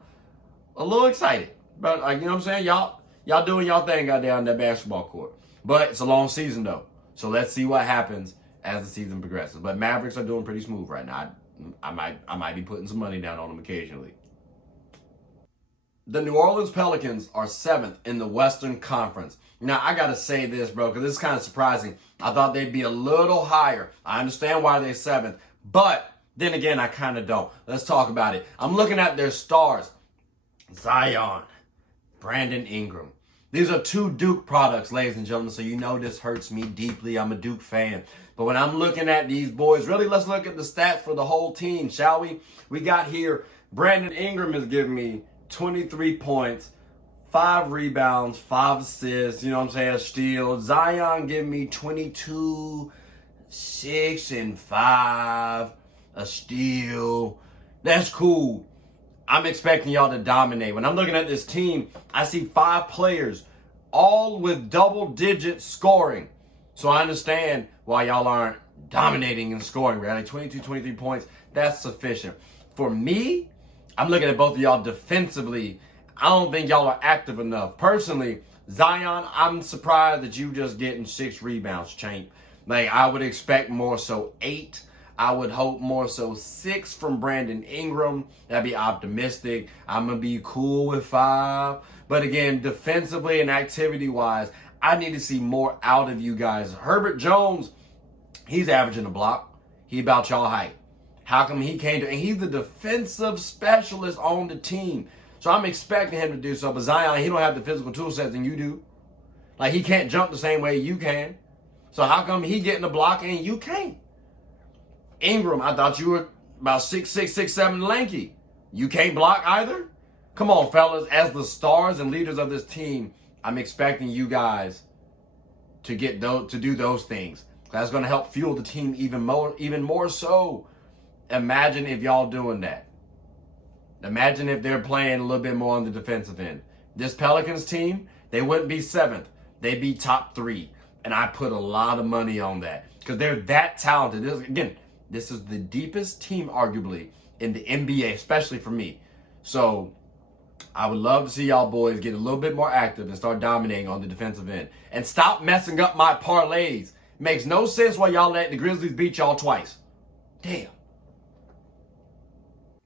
excited. But you know what I'm saying? Y'all doing y'all thing out there on that basketball court. But it's a long season though. So let's see what happens as the season progresses. But Mavericks are doing pretty smooth right now. I might be putting some money down on them occasionally. The New Orleans Pelicans are 7th in the Western Conference. Now, I got to say this, bro, because this is kind of surprising. I thought they'd be a little higher. I understand why they're 7th, but then again, I kind of don't. Let's talk about it. I'm looking at their stars. Zion, Brandon Ingram. These are 2 Duke products, ladies and gentlemen, so you know this hurts me deeply. I'm a Duke fan. But when I'm looking at these boys, really, let's look at the stats for the whole team, shall we? We got here, Brandon Ingram is giving me 23 points, 5 rebounds, 5 assists, a steal. Zion giving me 22, 6, and 5, a steal. That's cool. I'm expecting y'all to dominate. When I'm looking at this team, I see 5 players, all with double-digit scoring. So I understand why y'all aren't dominating in scoring, really. 22, 23 points, that's sufficient. For me, I'm looking at both of y'all defensively. I don't think y'all are active enough. Personally, Zion, I'm surprised that you just getting 6 rebounds, champ. Like, I would expect more so 8. I would hope more so 6 from Brandon Ingram. That'd be optimistic. I'm going to be cool with 5. But again, defensively and activity-wise, I need to see more out of you guys. Herbert Jones, he's averaging a block. He about y'all height. How come he can't do it? And he's the defensive specialist on the team. So I'm expecting him to do so. But Zion, he don't have the physical tool sets than you do. Like, he can't jump the same way you can. So how come he getting the block and you can't? Ingram, I thought you were about 6'6", 6'7", lanky. You can't block either? Come on, fellas. As the stars and leaders of this team, I'm expecting you guys to do those things. That's going to help fuel the team even more so. Imagine if y'all doing that. Imagine if they're playing a little bit more on the defensive end. This Pelicans team, they wouldn't be 7th. They'd be top 3. And I put a lot of money on that because they're that talented. This is the deepest team, arguably, in the NBA, especially for me. So I would love to see y'all boys get a little bit more active and start dominating on the defensive end. And stop messing up my parlays. Makes no sense why y'all let the Grizzlies beat y'all twice. Damn.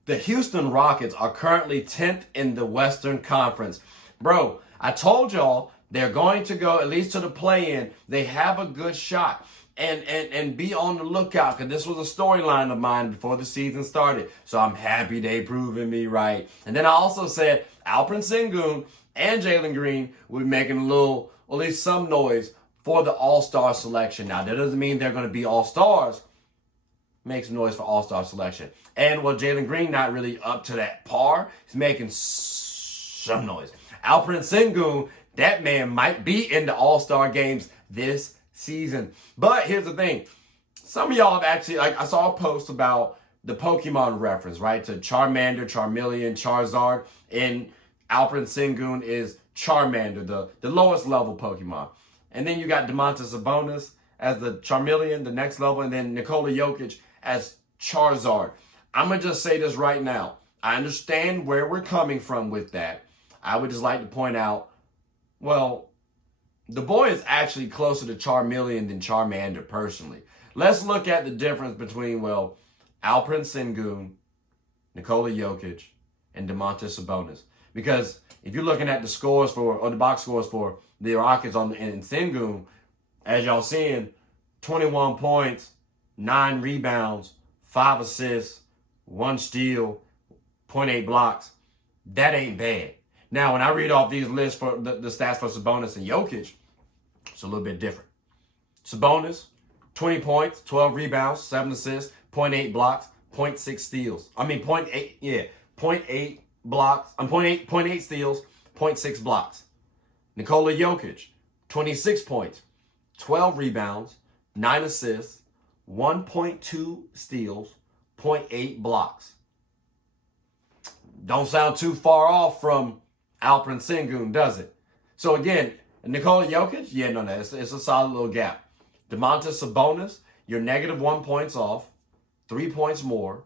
The Houston Rockets are currently 10th in the Western Conference. Bro, I told y'all they're going to go at least to the play-in. They have a good shot. And be on the lookout, because this was a storyline of mine before the season started. So I'm happy they proving me right. And then I also said Alperen Sengun and Jalen Green will be making a little, or at least some noise for the All-Star selection. Now, that doesn't mean they're going to be All-Stars. Make some noise for All-Star selection. And Jalen Green not really up to that par. He's making some noise. Alperen Sengun, that man might be in the All-Star games this season. But here's the thing. Some of y'all have actually, I saw a post about the Pokemon reference, right? To Charmander, Charmeleon, Charizard. And Alperen Sengun is Charmander, the lowest level Pokemon. And then you got Domantas Sabonis as the Charmeleon, the next level, and then Nikola Jokic as Charizard. I'm going to just say this right now. I understand where we're coming from with that. I would just like to point out, well, the boy is actually closer to Charmeleon than Charmander personally. Let's look at the difference between, well, Alperen Sengun, Nikola Jokic, and Domantas Sabonis. Because if you're looking at the scores for, or the box scores for the Rockets in Sengun, as y'all seeing, 21 points, 9 rebounds, 5 assists, 1 steal, 0.8 blocks. That ain't bad. Now, when I read off these lists for the stats for Sabonis and Jokic, it's a little bit different. Sabonis, 20 points, 12 rebounds, 7 assists, 0.8 blocks, 0.6 steals. 0.8 blocks, 0.8 steals, 0.6 blocks. Nikola Jokic, 26 points, 12 rebounds, 9 assists, 1.2 steals, 0.8 blocks. Don't sound too far off from Alperen Sengun, does it? So again, Nikola Jokic, it's a solid little gap. Domantas Sabonis, you're -1 points off, 3 points more,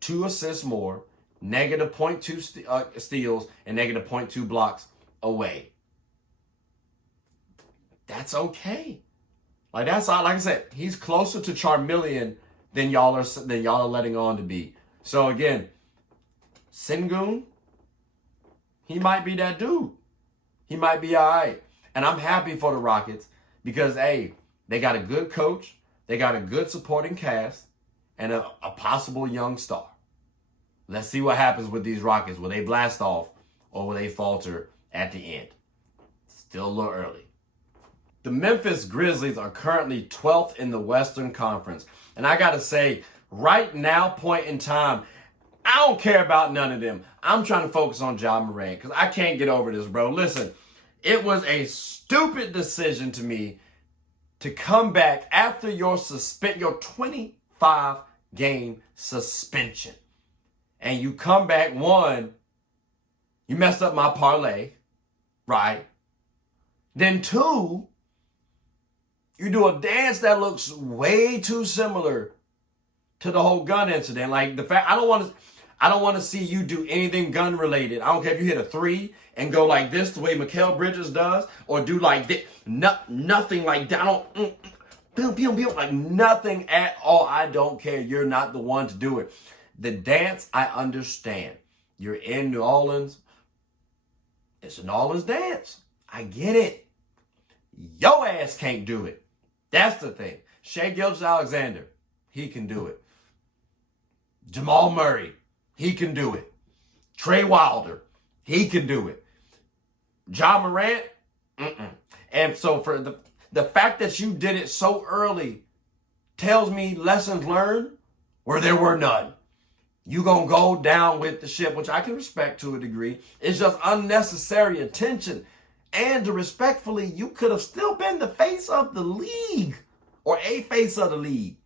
2 assists more, -0.2 steals, and -0.2 blocks away. That's okay. Like I said, he's closer to Charmeleon than y'all are letting on to be. So again, Sengun, he might be that dude. He might be all right. And I'm happy for the Rockets because, hey, they got a good coach, they got a good supporting cast, and a possible young star. Let's see what happens with these Rockets. Will they blast off or will they falter at the end? Still a little early. The Memphis Grizzlies are currently 12th in the Western Conference. And I got to say, right now, point in time, I don't care about none of them. I'm trying to focus on Ja Morant because I can't get over this, bro. Listen, it was a stupid decision to me to come back after your 25-game suspension. And you come back, one, you messed up my parlay, right? Then two, you do a dance that looks way too similar to the whole gun incident. Like the fact, I don't want to see you do anything gun related. I don't care if you hit a 3 and go like this, the way Mikal Bridges does, or do like this. Nothing like that. I don't, like nothing at all. I don't care. You're not the one to do it. The dance, I understand. You're in New Orleans. It's an New Orleans dance. I get it. Your ass can't do it. That's the thing. Shai Gilgeous-Alexander, he can do it. Jamal Murray, he can do it. Trey Wilder, he can do it. Ja Morant, And so for the fact that you did it so early tells me lessons learned where there were none. You gonna go down with the ship, which I can respect to a degree. It's just unnecessary attention. And to respectfully, you could have still been the face of the league or a face of the league.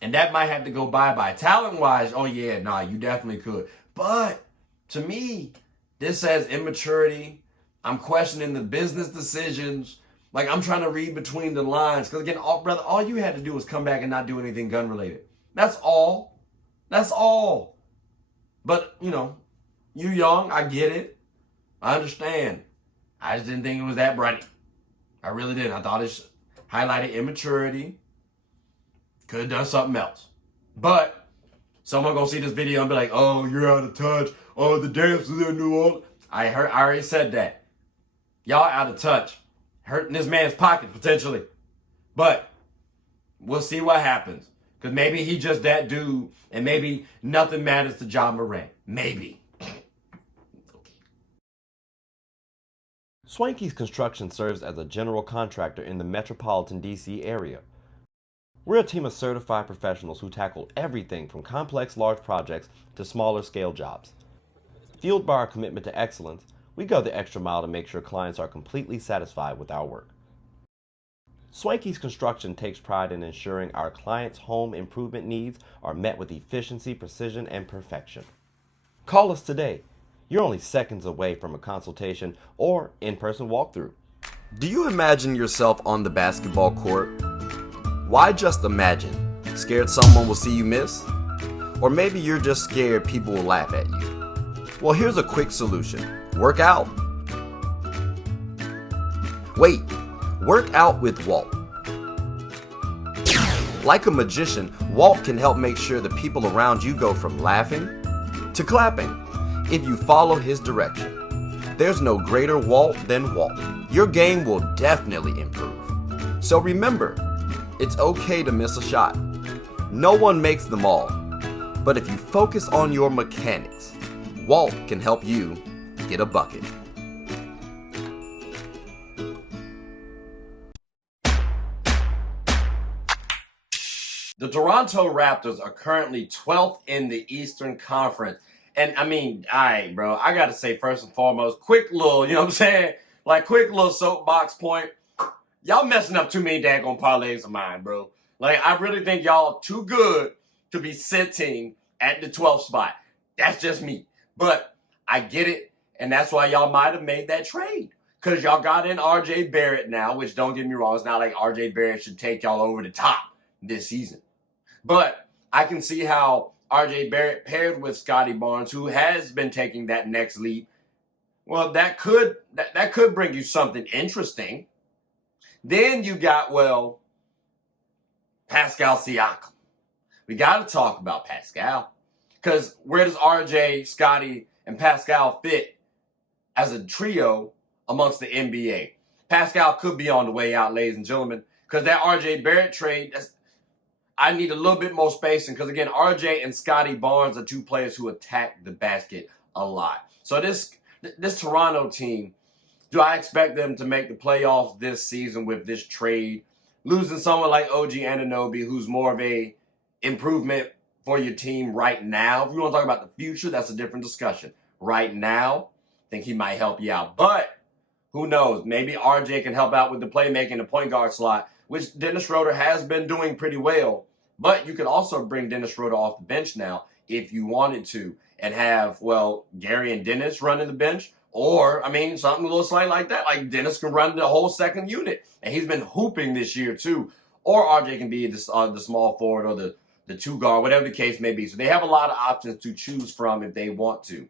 And that might have to go bye-bye. Talent-wise, oh yeah, nah, you definitely could. But to me, this says immaturity. I'm questioning the business decisions. Like, I'm trying to read between the lines. Because again, brother, all you had to do was come back and not do anything gun-related. That's all. That's all. But, you know, you young, I get it. I understand. I just didn't think it was that bright. I really didn't. I thought it highlighted immaturity. Could have done something else. But someone gonna see this video and be like, oh, you're out of touch. Oh, the dance is in New Orleans. I already said that. Y'all out of touch. Hurting this man's pocket, potentially. But we'll see what happens. Because maybe he just that dude, and maybe nothing matters to Ja Morant. Maybe. Swanky's Construction serves as a general contractor in the metropolitan DC area. We're a team of certified professionals who tackle everything from complex large projects to smaller scale jobs. Fueled by our commitment to excellence, we go the extra mile to make sure clients are completely satisfied with our work. Swanky's Construction takes pride in ensuring our clients' home improvement needs are met with efficiency, precision, and perfection. Call us today. you're only seconds away from a consultation or in-person walkthrough. Do you imagine yourself on the basketball court? Why just imagine? Scared someone will see you miss? Or maybe you're just scared people will laugh at you. Well, here's a quick solution. Work out. Wait, work out with Walt. Like a magician, Walt can help make sure the people around you go from laughing to clapping if you follow his direction. There's no greater Walt than Walt. Your game will definitely improve. So remember, it's okay to miss a shot. No one makes them all. But if you focus on your mechanics, Walt can help you get a bucket. The Toronto Raptors are currently 12th in the Eastern Conference. And I mean, all right, bro, I got to say first and foremost, quick little, you know what I'm saying? Like, quick little soapbox point. Y'all messing up too many daggone parlays of mine, bro. Like, I really think y'all too good to be sitting at the 12th spot. That's just me. But I get it, and that's why y'all might have made that trade. Because y'all got in RJ Barrett now, which don't get me wrong, it's not like RJ Barrett should take y'all over the top this season. But I can see how RJ Barrett paired with Scotty Barnes, who has been taking that next leap, well, that could bring you something interesting. Then you got, well, Pascal Siakam. We got to talk about Pascal. Because where does RJ, Scotty, and Pascal fit as a trio amongst the NBA? Pascal could be on the way out, ladies and gentlemen, because that RJ Barrett trade, I need a little bit more spacing because, again, RJ and Scotty Barnes are two players who attack the basket a lot. So this Toronto team, do I expect them to make the playoffs this season with this trade? Losing someone like OG Anunoby, who's more of a improvement for your team right now. If you want to talk about the future, that's a different discussion. Right now, I think he might help you out. But who knows? Maybe RJ can help out with the playmaking, the point guard slot, which Dennis Schroeder has been doing pretty well. But you could also bring Dennis Schroeder off the bench now if you wanted to and have, well, Gary and Dennis running the bench. Or, I mean, something a little slight like that. Like Dennis can run the whole second unit. And he's been hooping this year too. Or RJ can be the small forward or the two guard, whatever the case may be. So they have a lot of options to choose from if they want to.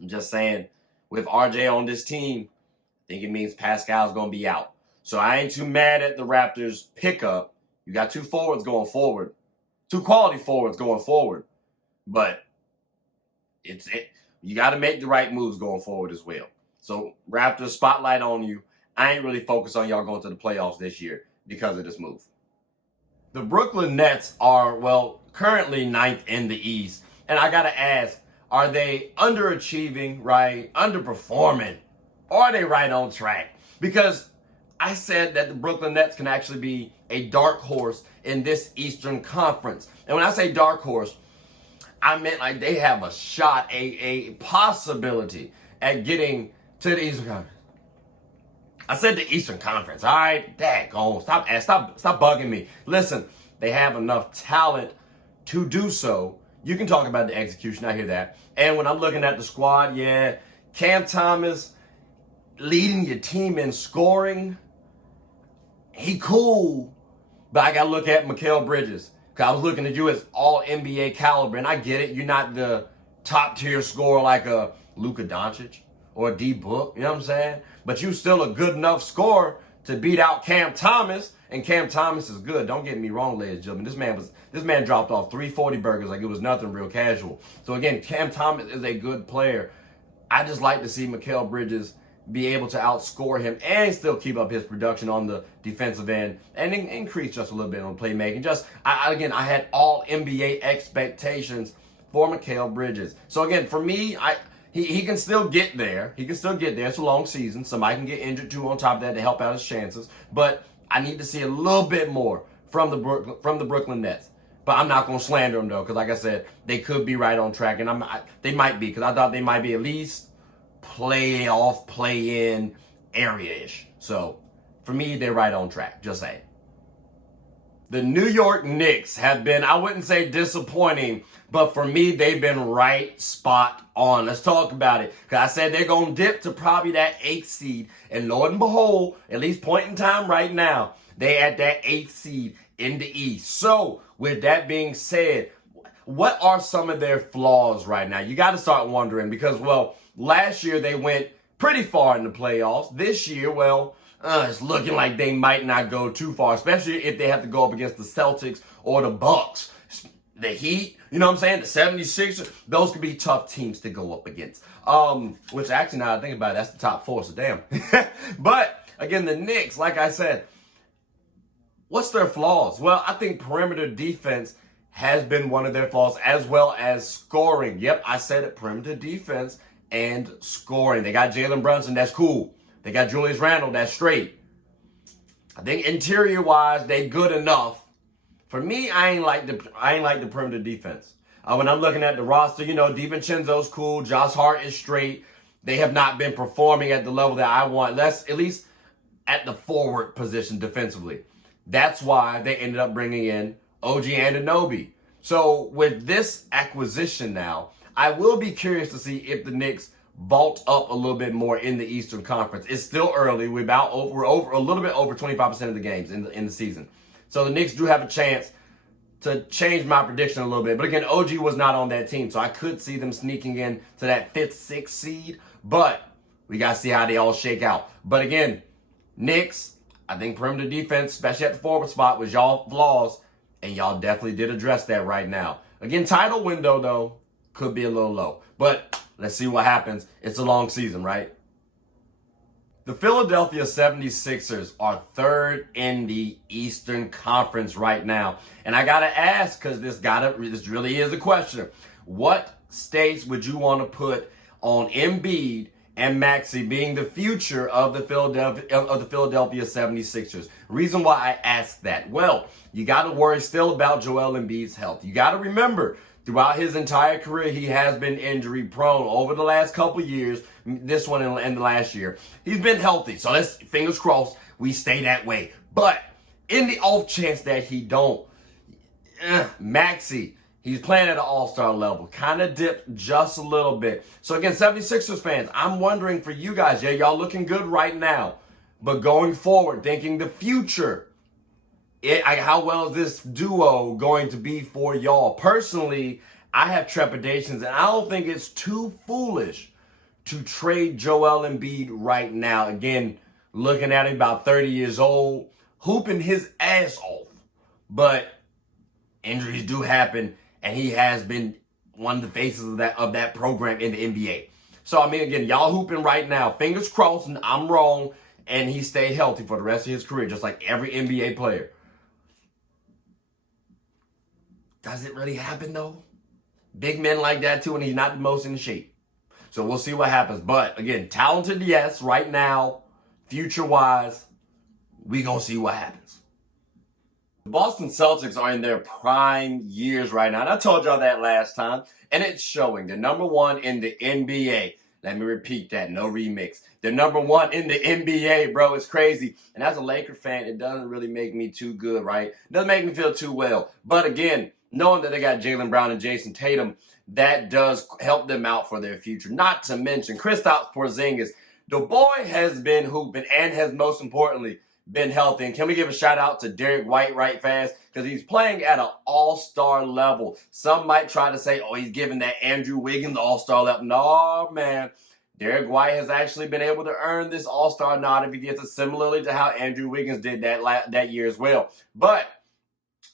I'm just saying, with RJ on this team, I think it means Pascal's going to be out. So I ain't too mad at the Raptors pickup. You got two forwards going forward. Two quality forwards going forward. But you got to make the right moves going forward as well. So Raptors, spotlight on you. I ain't really focused on y'all going to the playoffs this year because of this move. The Brooklyn Nets are, well, currently 9th in the East. And I got to ask, are they underachieving, right? Underperforming? Or are they right on track? Because I said that the Brooklyn Nets can actually be a dark horse in this Eastern Conference. And when I say dark horse, I meant like they have a shot, a possibility at getting to the Eastern Conference. I said the Eastern Conference, all right? Daggone, stop bugging me. Listen, they have enough talent to do so. You can talk about the execution, I hear that. And when I'm looking at the squad, yeah, Cam Thomas leading your team in scoring, he cool. But I got to look at Mikal Bridges. Because I was looking at you as all NBA caliber. And I get it. You're not the top tier scorer like a Luka Doncic or a D Book. You know what I'm saying? But you still a good enough scorer to beat out Cam Thomas. And Cam Thomas is good. Don't get me wrong, ladies and gentlemen. This man dropped off 340 burgers like it was nothing real casual. So again, Cam Thomas is a good player. I just like to see Mikal Bridges be able to outscore him and still keep up his production on the defensive end and increase just a little bit on playmaking. I had all NBA expectations for Mikal Bridges. So again, for me, he can still get there. He can still get there. It's a long season. Somebody can get injured too on top of that to help out his chances. But I need to see a little bit more from the Brooklyn Nets. But I'm not going to slander them, though, because like I said, they could be right on track. And they might be, because I thought they might be at least playoff, play-in area-ish. So, for me, they're right on track. Just saying. the New York Knicks have been, I wouldn't say disappointing, but for me, they've been right spot on. Let's talk about it. Because I said they're going to dip to probably that 8th seed. And lo and behold, at least point in time right now, they at that 8th seed in the East. So, with that being said, what are some of their flaws right now? You got to start wondering because, well, last year they went pretty far in the playoffs. This year, well, it's looking like they might not go too far, especially if they have to go up against the Celtics or the Bucks. The Heat, you know what I'm saying? The 76ers, those could be tough teams to go up against. Which actually, now I think about it, that's the top 4, so damn. But, again, the Knicks, like I said, what's their flaws? Well, I think perimeter defense has been one of their flaws, as well as scoring. Yep, I said it, perimeter defense and scoring. They got Jalen Brunson, that's cool. They got Julius Randle, that's straight. I think interior-wise, they good enough. For me, I ain't like the perimeter defense. When I'm looking at the roster, you know, DiVincenzo's cool. Josh Hart is straight. They have not been performing at the level that I want. At least at the forward position defensively. That's why they ended up bringing in OG Anunoby. So with this acquisition now, I will be curious to see if the Knicks vault up a little bit more in the Eastern Conference. It's still early. We're over a little bit over 25% of the games in the season. So the Knicks do have a chance to change my prediction a little bit. But again, OG was not on that team, so I could see them sneaking in to that 5th, 6th seed. But we got to see how they all shake out. But again, Knicks, I think perimeter defense, especially at the forward spot, was y'all flaws. And y'all definitely did address that right now. Again, title window, though, could be a little low. But let's see what happens. It's a long season, right? The Philadelphia 76ers are 3rd in the Eastern Conference right now. And I got to ask, because this really is a question. What stakes would you want to put on Embiid and Maxey being the future of the Philadelphia 76ers? Reason why I ask that. Well, you got to worry still about Joel Embiid's health. You got to remember, throughout his entire career, he has been injury prone over the last couple years. This one and the last year. He's been healthy. So let's, fingers crossed, we stay that way. But in the off chance that he don't, Maxey, he's playing at an all-star level. Kind of dipped just a little bit. So again, 76ers fans, I'm wondering for you guys, yeah, y'all looking good right now. But going forward, thinking the future, how well is this duo going to be for y'all? Personally, I have trepidations, and I don't think it's too foolish to trade Joel Embiid right now. Again, looking at him about 30 years old, hooping his ass off. But injuries do happen, and he has been one of the faces of that program in the NBA. So, I mean, again, y'all hooping right now. Fingers crossed, and I'm wrong, and he stay healthy for the rest of his career, just like every NBA player. Does it really happen, though? Big men like that, too, and he's not the most in shape. So we'll see what happens. But, again, talented, yes, right now, future-wise, we going to see what happens. The Boston Celtics are in their prime years right now. And I told y'all that last time, and it's showing. They're number 1 in the NBA. Let me repeat that, no remix. They're number 1 in the NBA, bro. It's crazy. And as a Laker fan, it doesn't really make me too good, right? It doesn't make me feel too well. But again, knowing that they got Jaylen Brown and Jason Tatum, that does help them out for their future. Not to mention Kristaps Porzingis. The boy has been hooping and has, most importantly, been healthy. And can we give a shout out to Derek White right fast? Because he's playing at an all-star level. Some might try to say, oh, he's giving that Andrew Wiggins all-star level. No, man. Derek White has actually been able to earn this all-star nod if he gets it similarly to how Andrew Wiggins did that year as well. But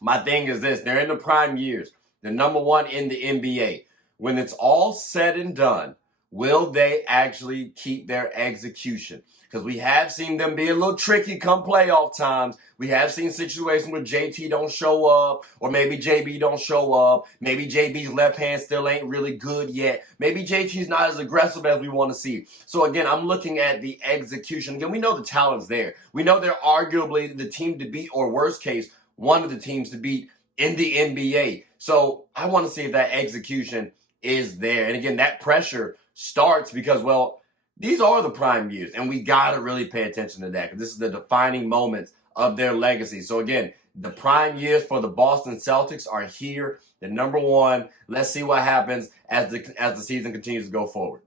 my thing is this. They're in the prime years. They're number 1 in the NBA. When it's all said and done, will they actually keep their execution? Because we have seen them be a little tricky come playoff times. We have seen situations where JT don't show up, or maybe JB don't show up. Maybe JB's left hand still ain't really good yet. Maybe JT's not as aggressive as we want to see. So again, I'm looking at the execution. Again, we know the talent's there. We know they're arguably the team to beat, or worst case, one of the teams to beat in the NBA. So I want to see if that execution is there. And again, that pressure starts because, well, these are the prime years, and we got to really pay attention to that because this is the defining moments of their legacy. So again, The prime years for the Boston Celtics are here. They're number one. Let's see what happens as the season continues to go forward.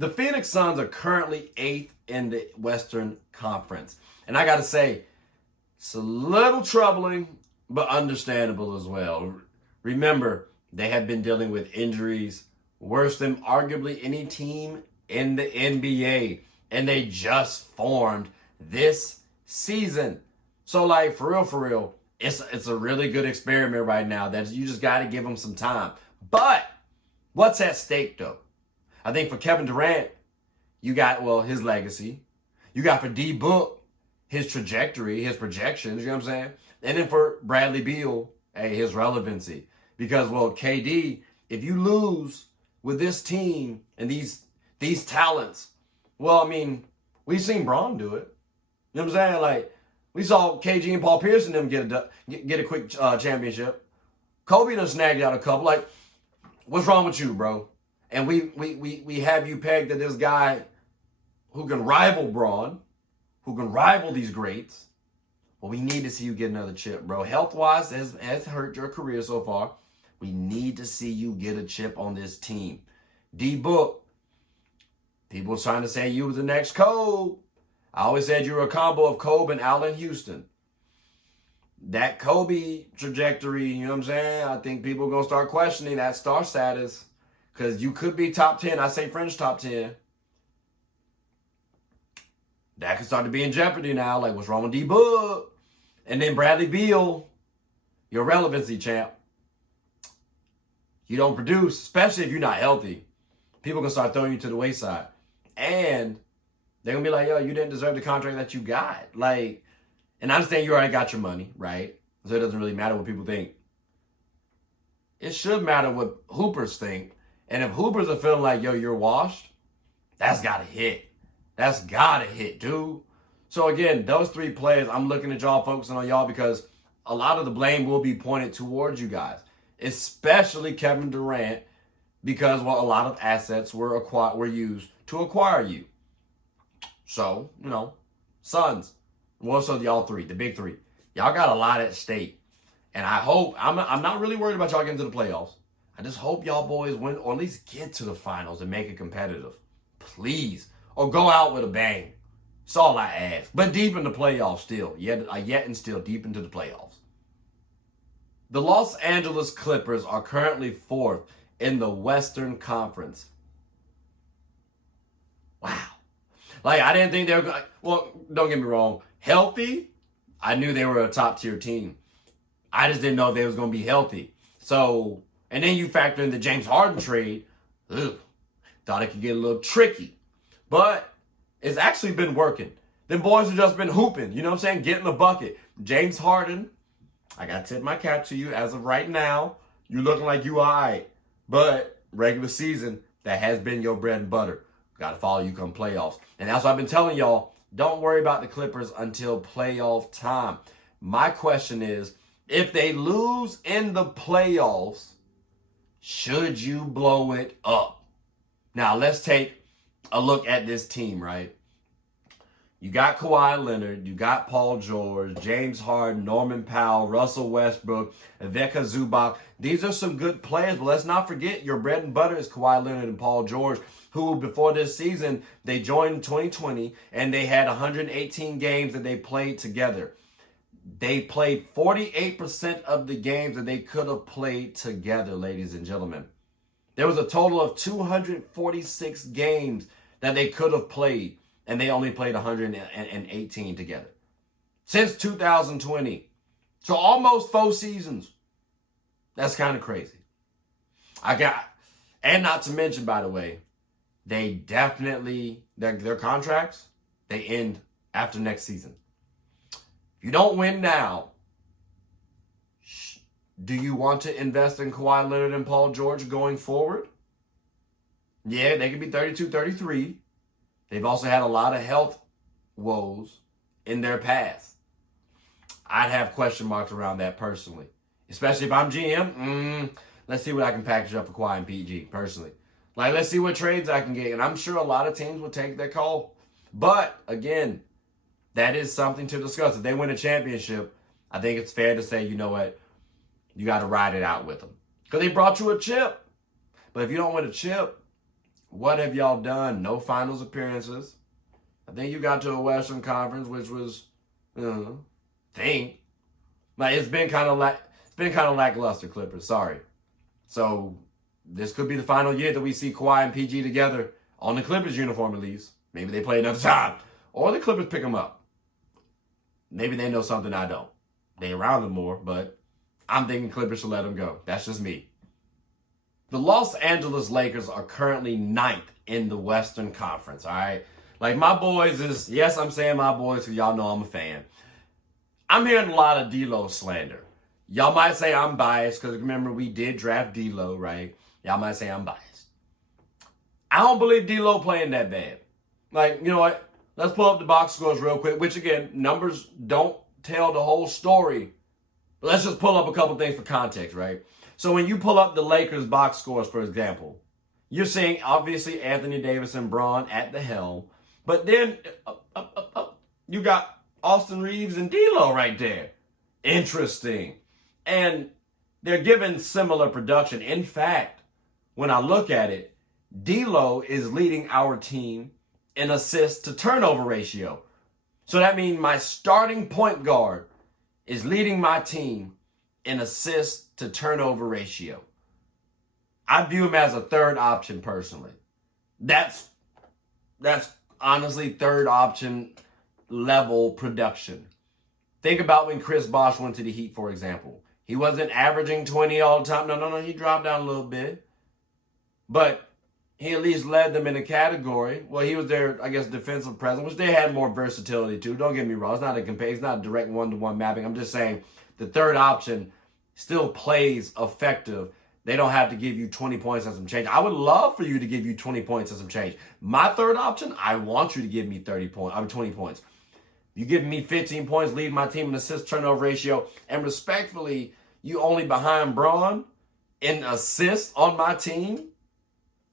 The Phoenix Suns are currently 8th in the Western Conference. And I got to say, it's a little troubling, but understandable as well. Remember, they have been dealing with injuries worse than arguably any team in the NBA. And they just formed this season. So, like, for real, it's a really good experiment right now that you just got to give them some time. But what's at stake, though? I think for Kevin Durant, you got, well, his legacy. You got for D Book, his trajectory, his projections, you know what I'm saying? And then for Bradley Beal, hey, his relevancy. Because, well, KD, if you lose with this team and these talents, well, I mean, we've seen Braun do it. You know what I'm saying? Like, we saw KG and Paul Pierce and them get a quick championship. Kobe done snagged out a couple. Like, what's wrong with you, bro? And we have you pegged at this guy who can rival Braun, who can rival these greats. Well, we need to see you get another chip, bro. Health-wise, has hurt your career so far. We need to see you get a chip on this team. D-Book, people trying to say you was the next Kobe. I always said you were a combo of Kobe and Allen Houston. That Kobe trajectory, you know what I'm saying? I think people are going to start questioning that star status. Because you could be top 10. I say French top 10. That could start to be in jeopardy now. Like, what's wrong with D-Book? And then Bradley Beal, your relevancy champ. You don't produce, especially if you're not healthy. People can start throwing you to the wayside. And they're going to be like, yo, you didn't deserve the contract that you got. Like, and I understand you already got your money, right? So it doesn't really matter what people think. It should matter what Hoopers think. And if Hoopers are feeling like, yo, you're washed, that's got to hit. That's got to hit, dude. So, again, those three players, I'm looking at y'all, focusing on y'all, because a lot of the blame will be pointed towards you guys, especially Kevin Durant, because, well, a lot of assets were used to acquire you. So, you know, Suns, more so y'all three, the big three. Y'all got a lot at stake. And I hope, I'm not really worried about y'all getting to the playoffs. I just hope y'all boys win, or at least get to the finals and make it competitive. Please. Or go out with a bang. That's all I ask. But deep in the playoffs still. Yet and still deep into the playoffs. The Los Angeles Clippers are currently 4th in the Western Conference. Wow. Like, I didn't think they were going to, well, don't get me wrong. Healthy, I knew they were a top-tier team. I just didn't know if they was going to be healthy. So, and then you factor in the James Harden trade. Thought it could get a little tricky. But it's actually been working. Them boys have just been hooping. You know what I'm saying? Getting the bucket. James Harden, I got to tip my cap to you. As of right now, you looking like you all right. But regular season, that has been your bread and butter. Got to follow you come playoffs. And that's what I've been telling y'all. Don't worry about the Clippers until playoff time. My question is, if they lose in the playoffs, should you blow it up? Now, let's take a look at this team, right? You got Kawhi Leonard, you got Paul George, James Harden, Norman Powell, Russell Westbrook, Ivica Zubac. These are some good players, but let's not forget your bread and butter is Kawhi Leonard and Paul George, who before this season, they joined in 2020, and they had 118 games that they played together. They played 48% of the games that they could have played together, ladies and gentlemen. There was a total of 246 games that they could have played, and they only played 118 together. Since 2020. So almost 4 seasons. That's kind of crazy. And not to mention, by the way, they definitely, their contracts, they end after next season. If you don't win now, do you want to invest in Kawhi Leonard and Paul George going forward? Yeah, they could be 32, 33. They've also had a lot of health woes in their past. I'd have question marks around that personally. Especially if I'm GM. Let's see what I can package up for Kawhi and PG personally. Like, let's see what trades I can get. And I'm sure a lot of teams will take that call. But, again, that is something to discuss. If they win a championship, I think it's fair to say, you know what, you got to ride it out with them. Because they brought you a chip. But if you don't win a chip, what have y'all done? No finals appearances. I think you got to a Western Conference, which was, it's been kind of lackluster, Clippers. Sorry. So this could be the final year that we see Kawhi and PG together on the Clippers uniform at least. Maybe they play another time. Or the Clippers pick them up. Maybe they know something I don't. They around them more, but I'm thinking Clippers should let them go. That's just me. The Los Angeles Lakers are currently 9th in the Western Conference, all right? Like, my boys is, yes, I'm saying my boys because y'all know I'm a fan. I'm hearing a lot of D-Lo slander. Y'all might say I'm biased because remember, we did draft D-Lo, right? Y'all might say I'm biased. I don't believe D-Lo playing that bad. Like, you know what? Let's pull up the box scores real quick, which, again, numbers don't tell the whole story. But let's just pull up a couple things for context, right? So when you pull up the Lakers box scores, for example, you're seeing, obviously, Anthony Davis and Braun at the helm. But then you got Austin Reeves and D'Lo right there. Interesting. And they're given similar production. In fact, when I look at it, D'Lo is leading our team in assist to turnover ratio. So that means my starting point guard is leading my team in assist to turnover ratio. I view him as a third option personally. That's honestly third option level production. Think about when Chris Bosh went to the Heat, for example. He wasn't averaging 20 all the time. No. He dropped down a little bit. But he at least led them in a category. Well, he was their, I guess, defensive presence, which they had more versatility too. Don't get me wrong. It's not a direct one-to-one mapping. I'm just saying the third option still plays effective. They don't have to give you 20 points and some change. I would love for you to give you 20 points and some change. My third option, I want you to give me 20 points. You give me 15 points, lead my team in assist turnover ratio, and respectfully, you only behind Braun in assists on my team.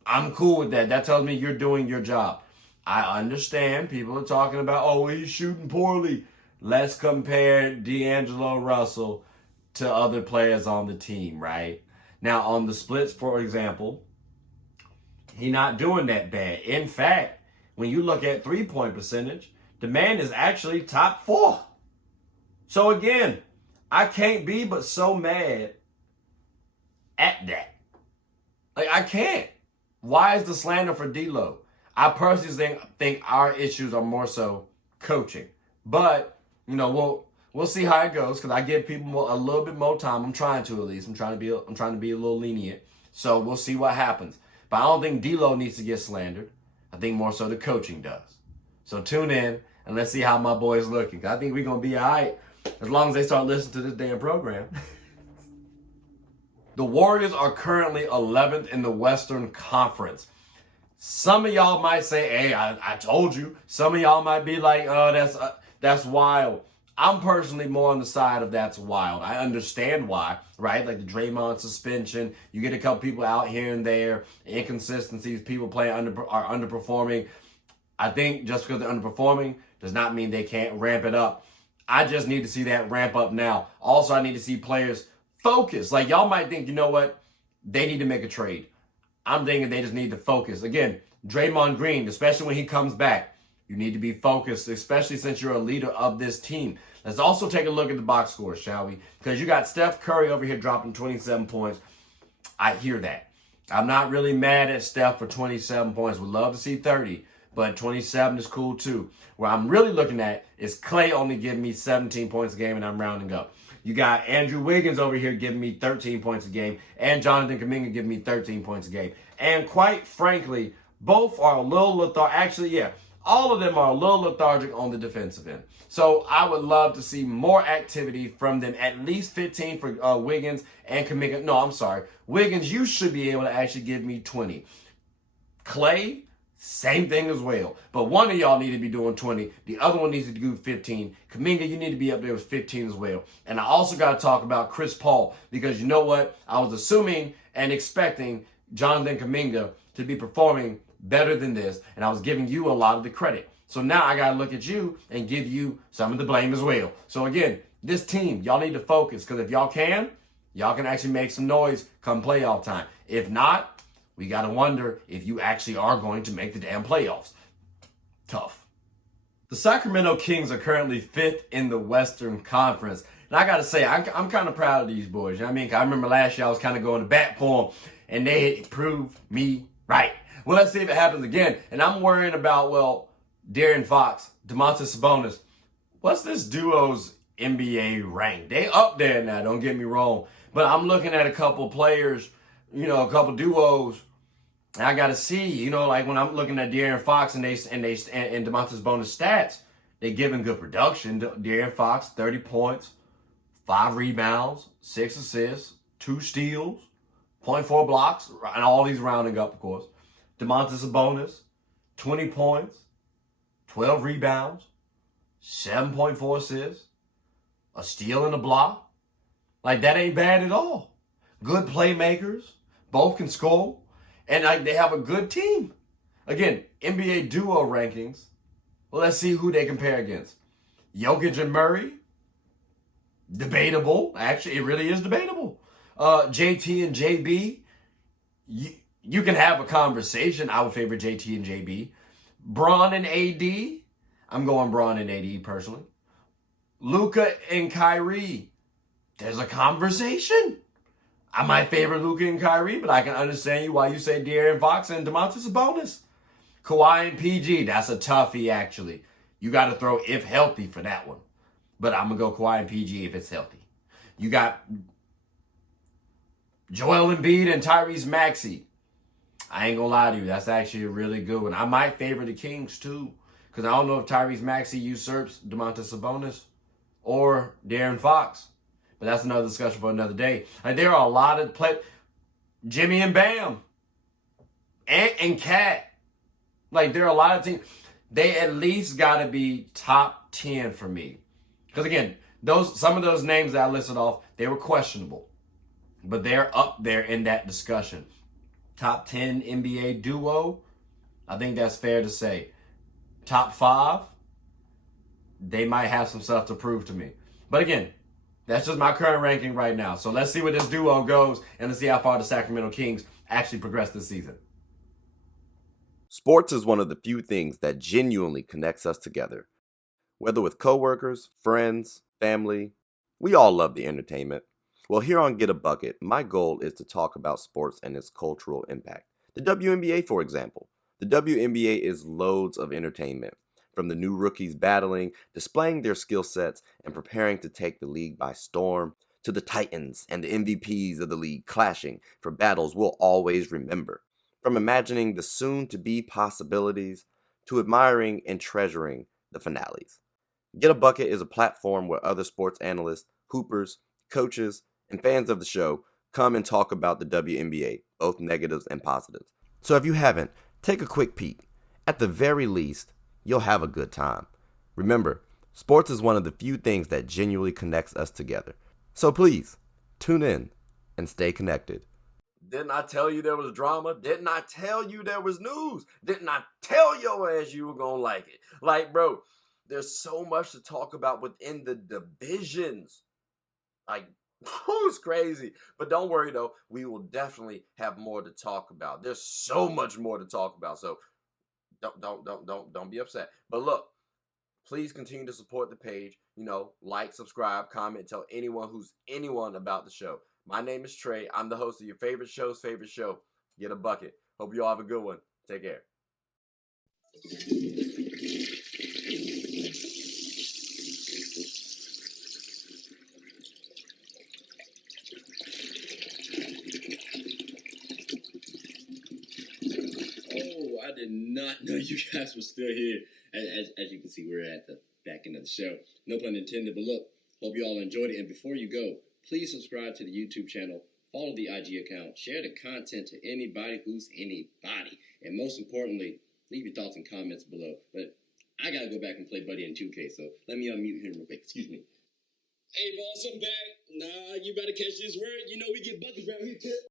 I'm cool with that. That tells me you're doing your job. I understand people are talking about, oh, he's shooting poorly. Let's compare D'Angelo Russell to other players on the team, right? Now, on the splits, for example, he's not doing that bad. In fact, when you look at three-point percentage, the man is actually top 4. So again, I can't be but so mad at that. Like, I can't. Why is the slander for D'Lo? I personally think our issues are more so coaching. But, we'll see how it goes because I give people a little bit more time. I'm trying to at least. I'm trying to be a little lenient. So we'll see what happens. But I don't think D'Lo needs to get slandered. I think more so the coaching does. So tune in and let's see how my boy's looking. I think we're going to be all right as long as they start listening to this damn program. The Warriors are currently 11th in the Western Conference. Some of y'all might say, hey, I told you. Some of y'all might be like, oh, that's wild. I'm personally more on the side of that's wild. I understand why, right? Like the Draymond suspension. You get a couple people out here and there. Inconsistencies. People playing are underperforming. I think just because they're underperforming does not mean they can't ramp it up. I just need to see that ramp up now. Also, I need to see players focus. Like, y'all might think, you know what? They need to make a trade. I'm thinking they just need to focus. Again, Draymond Green, especially when he comes back, you need to be focused, especially since you're a leader of this team. Let's also take a look at the box scores, shall we? Because you got Steph Curry over here dropping 27 points. I hear that. I'm not really mad at Steph for 27 points. Would love to see 30, but 27 is cool too. Where I'm really looking at is Clay only giving me 17 points a game, and I'm rounding up. You got Andrew Wiggins over here giving me 13 points a game, and Jonathan Kuminga giving me 13 points a game. And quite frankly, both are a little lethargic. Actually, yeah, all of them are a little lethargic on the defensive end. So I would love to see more activity from them, at least 15 for Wiggins and Kuminga. No, I'm sorry. Wiggins, you should be able to actually give me 20. Clay, same thing as well. But one of y'all need to be doing 20. The other one needs to do 15. Kuminga, you need to be up there with 15 as well. And I also got to talk about Chris Paul because you know what? I was assuming and expecting Jonathan Kuminga to be performing better than this, and I was giving you a lot of the credit. So now I got to look at you and give you some of the blame as well. So again, this team, y'all need to focus, because if y'all can actually make some noise come playoff time. If not, we got to wonder if you actually are going to make the damn playoffs. Tough. The Sacramento Kings are currently 5th in the Western Conference. And I got to say, I'm kind of proud of these boys. You know what I mean? 'Cause I remember last year I was kind of going to bat for them, and they proved me right. Well, let's see if it happens again. And I'm worrying about, De'Aaron Fox, Domantas Sabonis. What's this duo's NBA rank? They up there now, don't get me wrong. But I'm looking at a couple players, a couple duos, and I got to see, like when I'm looking at De'Aaron Fox and Domantas Sabonis stats, they giving good production. De'Aaron Fox, 30 points, 5 rebounds, 6 assists, 2 steals, 0.4 blocks, and all these rounding up, of course. Domantas Sabonis, 20 points, 12 rebounds, 7.4 assists, a steal and a block. Like, that ain't bad at all. Good playmakers. Both can score. And they have a good team. Again, NBA duo rankings. Well, let's see who they compare against. Jokic and Murray. Debatable. Actually, it really is debatable. JT and JB. You can have a conversation. I would favor JT and JB. Bron and AD. I'm going Bron and AD personally. Luka and Kyrie. There's a conversation. I might favor Luka and Kyrie, but I can understand you why you say De'Aaron Fox and Domantas Sabonis. Kawhi and PG. That's a toughie, actually. You got to throw if healthy for that one. But I'm going to go Kawhi and PG if it's healthy. You got Joel Embiid and Tyrese Maxey. I ain't gonna lie to you, that's actually a really good one. I might favor the Kings too, because I don't know if Tyrese Maxey usurps Domantas Sabonis or De'Aaron Fox. But that's another discussion for another day. Like, there are a lot of Jimmy and Bam, and Cat. Like, there are a lot of teams. They at least got to be top 10 for me. Because again, some of those names that I listed off, they were questionable, but they're up there in that discussion. Top 10 NBA duo, I think that's fair to say. Top 5, they might have some stuff to prove to me. But again, that's just my current ranking right now. So let's see where this duo goes, and let's see how far the Sacramento Kings actually progress this season. Sports is one of the few things that genuinely connects us together. Whether with coworkers, friends, family, we all love the entertainment. Well, here on Get a Bucket, my goal is to talk about sports and its cultural impact. The WNBA, for example. The WNBA is loads of entertainment, from the new rookies battling, displaying their skill sets, and preparing to take the league by storm, to the Titans and the MVPs of the league clashing for battles we'll always remember. From imagining the soon-to-be possibilities to admiring and treasuring the finales. Get a Bucket is a platform where other sports analysts, hoopers, coaches, and fans of the show come and talk about the WNBA, both negatives and positives. So if you haven't, take a quick peek. At the very least, you'll have a good time. Remember, sports is one of the few things that genuinely connects us together. So please, tune in and stay connected. Didn't I tell you there was drama? Didn't I tell you there was news? Didn't I tell your ass you were gonna like it? Like, bro, there's so much to talk about within the divisions. Like, it's crazy. But don't worry though, we will definitely have more to talk about. There's so much more to talk about. So don't be upset. But look, please continue to support the page. Like, subscribe, comment, tell anyone about the show. My name is Trey. I'm the host of your favorite show's favorite show, Get a Bucket. Hope you all have a good one. Take care. Oh, I did not know you guys were still here. As you can see, we're at the back end of the show. No pun intended, but look, hope you all enjoyed it. And before you go, please subscribe to the YouTube channel, follow the IG account, share the content to anybody who's anybody. And most importantly, leave your thoughts and comments below. But I got to go back and play Buddy in 2K, so let me unmute him real quick. Excuse me. Hey, boss, I'm back. Nah, you better catch this word. We get buckets around here, kid.